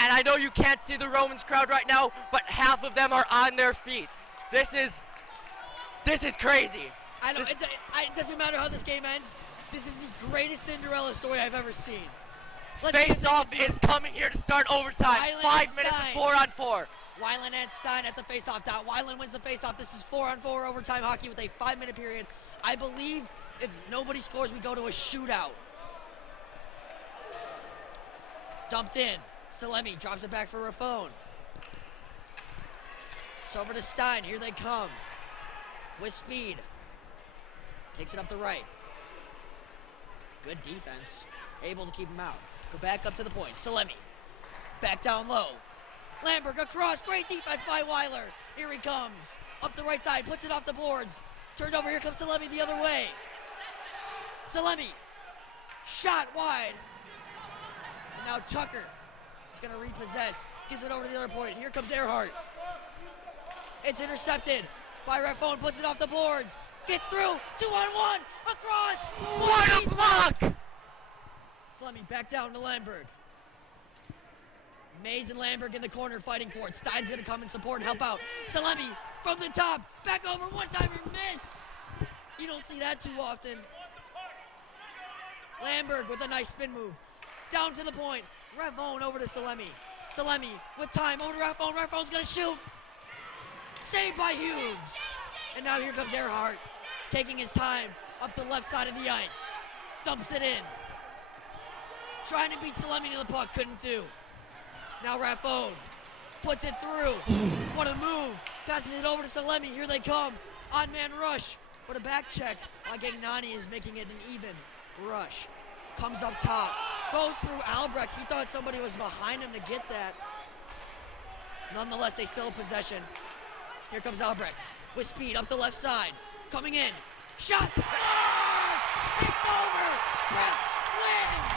And I know you can't see the Romans crowd right now, but half of them are on their feet. This is crazy. I know, it doesn't matter how this game ends. This is the greatest Cinderella story I've ever seen. Face-off is coming here to start overtime. 5 minutes of 4-on-4. Weiland and Stein at the face-off dot. Weiland wins the face-off. This is 4-on-4 overtime hockey with a 5-minute period. I believe if nobody scores, we go to a shootout. Dumped in. Salemi drops it back for Raffone. It's over to Stein. Here they come. With speed. Takes it up the right. Good defense. Able to keep him out. Go back up to the point. Salemi. Back down low. Lamberg across. Great defense by Weiler. Here he comes. Up the right side. Puts it off the boards. Turned over. Here comes Salemi the other way. Salemi. Shot wide. And now Tucker is going to repossess. Gives it over to the other point. Here comes Earhart. It's intercepted by Raffone. Puts it off the boards. Gets through. 2-on-1. Across. What a block! Salemi back down to Lamberg. Mays and Lamberg in the corner fighting for it. Stein's going to come and support and help out. Salemi from the top. Back over. One-timer missed. You don't see that too often. Lamberg with a nice spin move. Down to the point. Raffone over to Salemi. Salemi with time over to Raffone. Raffone's going to shoot. Saved by Hughes. And now here comes Earhart. Taking his time up the left side of the ice. Dumps it in. Trying to beat Salemi to the puck. Couldn't do. Now Raffone puts it through. What a move. Passes it over to Salemi. Here they come. Odd man rush. But a back check. Gagnani is making it an even rush. comes up top, goes through Albrecht. He thought somebody was behind him to get that. Nonetheless, they still have possession. Here comes Albrecht with speed up the left side, coming in. Shot! Oh! It's over! Prep wins!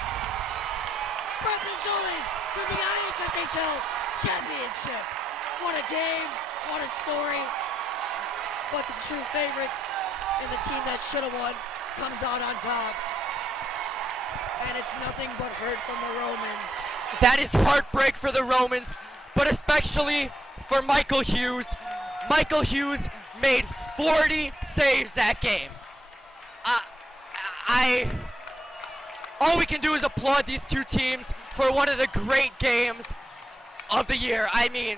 Prep is going to the IHSHL Championship. What a game, what a story. But the true favorites and the team that should have won comes out on top. And it's nothing but hurt from the Romans. That is heartbreak for the Romans, but especially for Michael Hughes. Michael Hughes made 40 saves that game. All we can do is applaud these two teams for one of the great games of the year. I mean,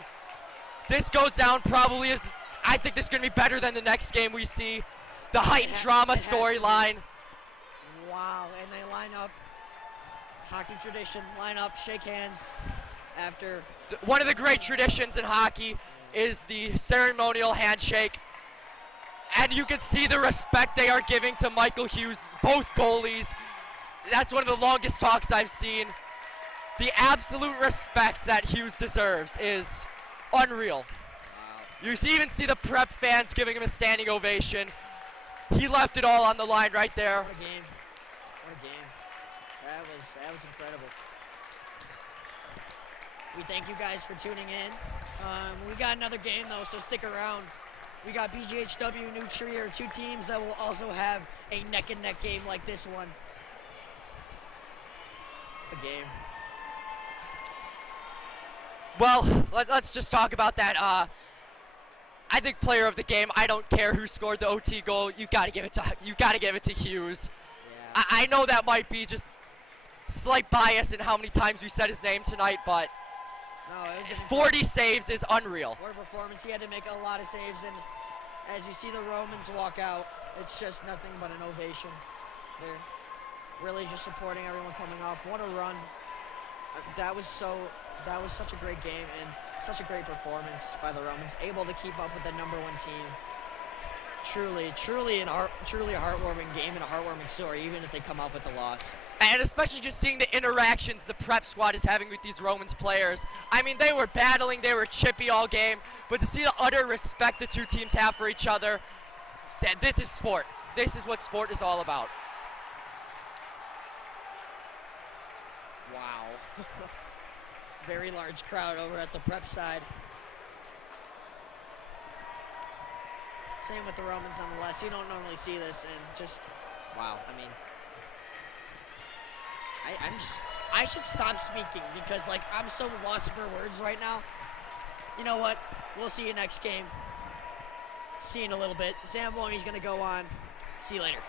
this goes down probably as, I think this is going to be better than the next game we see. The heightened drama storyline. Wow, and they line up, hockey tradition, line up, shake hands after. One of the great traditions in hockey is the ceremonial handshake. And you can see the respect they are giving to Michael Hughes, both goalies. That's one of the longest talks I've seen. The absolute respect that Hughes deserves is unreal. Wow. You even see the Prep fans giving him a standing ovation. He left it all on the line right there. What a game. What a game. That was incredible. We thank you guys for tuning in. We got another game though, so stick around. We got BGHW, New Trier, two teams that will also have a neck-and-neck game like this one. A game. Well, let's just talk about that. I think player of the game. I don't care who scored the OT goal. You got to give it to Hughes. Yeah. I know that might be just slight bias in how many times we said his name tonight, but no, 40 saves is unreal. What a performance. He had to make a lot of saves, and as you see the Romans walk out, it's just nothing but an ovation. They're really just supporting everyone coming off. What a run. That was such a great game and such a great performance by the Romans, able to keep up with the #1 team. Truly a heartwarming game and a heartwarming story, even if they come off with the loss. And especially just seeing the interactions the Prep squad is having with these Romans players. I mean, they were battling, they were chippy all game, but to see the utter respect the two teams have for each other, this is sport. This is what sport is all about. Wow. Very large crowd over at the Prep side. Same with the Romans nonetheless. You don't normally see this, and just, wow. I mean, I should stop speaking because, like, I'm so lost for words right now. You know what? We'll see you next game. See you in a little bit. Zamboni's going to go on. See you later.